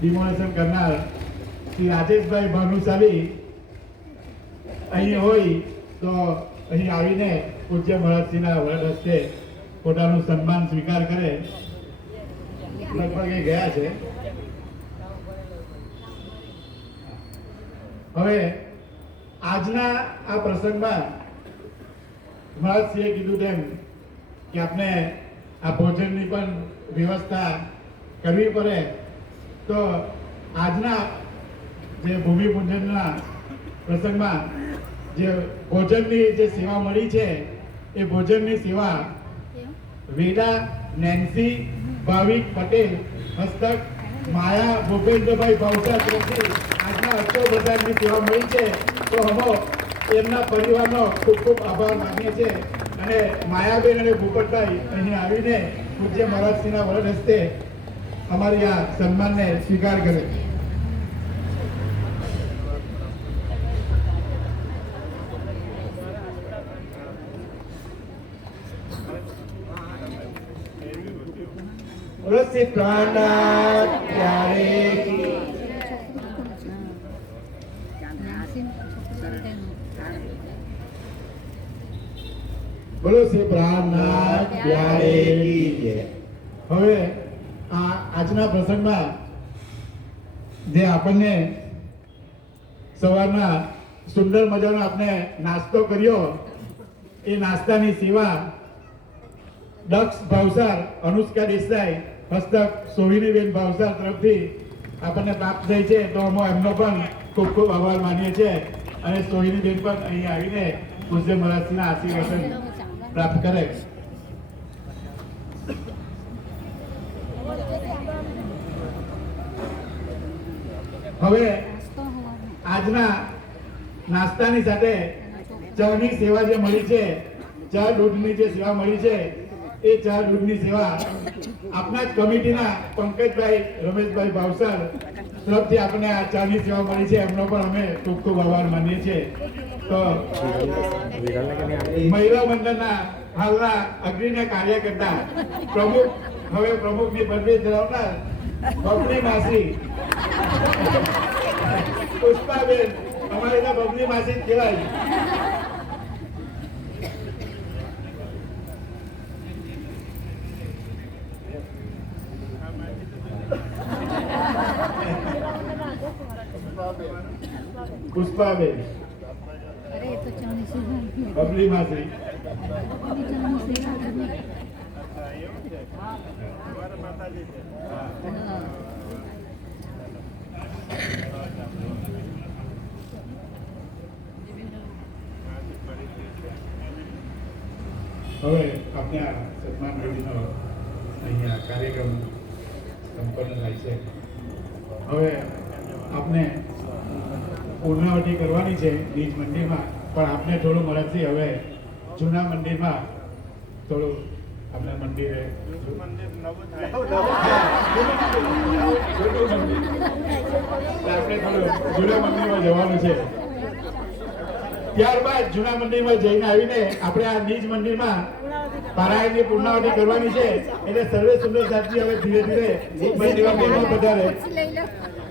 ડિમોલેશન કરનાર શ્રી રાજેશભાઈ ભાનુશાલી અહીં હોય તો અહીં આવીને પૂજ્ય મહારાજશ્રીના વરદ હસ્તે પોતાનું સન્માન સ્વીકાર કરે. લગભગ એ ગયા છે. હવે આજના આ પ્રસંગમાં મહારાજશ્રીએ કીધું તેમ કે આપણે આ ભોજનની પણ વ્યવસ્થા કરવી પડે. તો આજના જે ભૂમિપૂજનના પ્રસંગમાં જે ભોજનની જે સેવા મળી છે એ ભોજનની સેવા વેદા નેન્સી ભાવિક પટેલ હસ્તક માયા ભૂપેન્દ્રભાઈ ભાવસાર તરફથી આજના 800 બજારની સેવા મળી છે. તો અમે એમના પરિવારનો ખૂબ ખૂબ આભાર માનીએ છીએ. અને માયાબેન અને ભૂપતભાઈ અહીં આવીને પૂજ્ય મહારાજશ્રીના વરદ હસ્તે અમારી આ સન્માનને સ્વીકાર કરે. તુલસી પ્રાણનાથ પ્યારે બોલો શ્રી પ્રાણનાથ પ્યારે કી જય. હવે આ આજના પ્રસંગમાં જે આપણને સવારના સુંદર મજાનો આપણે નાસ્તો કર્યો, એ નાસ્તાની સેવા દક્ષ ભાવસાર, અનુષ્કા દેસાઈ હસ્તક સોહિનીબેન ભાવસાર તરફથી આપણને પ્રાપ્ત થઈ છે. તો અમે એમનો પણ ખૂબ ખૂબ આભાર માનીએ છીએ. અને સોહિનીબેન પણ અહીં આવીને પૂજ્ય મહારાજશ્રીના આશીર્વાદ પ્રાપ્ત કરે. હવે આજના નાસ્તાની સાથે ચાની સેવા જે મળી છે, ચા દૂધની જે સેવા મળી છે, એ ચા દૂધની સેવા આપણા જ કમિટીના પંકજભાઈ રમેશભાઈ ભાવસાર તરફથી આપણે આ ચાની સેવા મળી છે. એમનો પણ અમે ખૂબ ખૂબ આભાર માનીએ છીએ. તો મહિલા મંડળના હાલના અગ્રણી કાર્યકર્તા પ્રમુખ, હવે પ્રમુખની પદવી ધરાવનાર બબલી માસી પુષ્પાબેન, અમારી તો બબલી માસી જ કહેવાય. પુષ્પાબેન, બબલી માસી. હવે આપણે આ સન્માન વિધિનો અહીંયા કાર્યક્રમ સંપન્ન થાય છે. હવે આપણે પૂર્ણાવતી કરવાની છે બીજ મંદિરમાં, પણ આપણે થોડું મદદથી હવે જૂના મંદિરમાં થોડું આપણે મંદિરે આપણે થોડું જૂના મંદિરમાં જવાનું છે. ત્યારબાદ જૂના મંદિરમાં જઈને આવીને આપણે આ નિજ મંદિરમાં પારાયણની પૂર્ણાવતી કરવાની છે. એટલે સર્વે સુંદર સાથી હવે ધીરે ધીરે મંદિરમાં પધારે.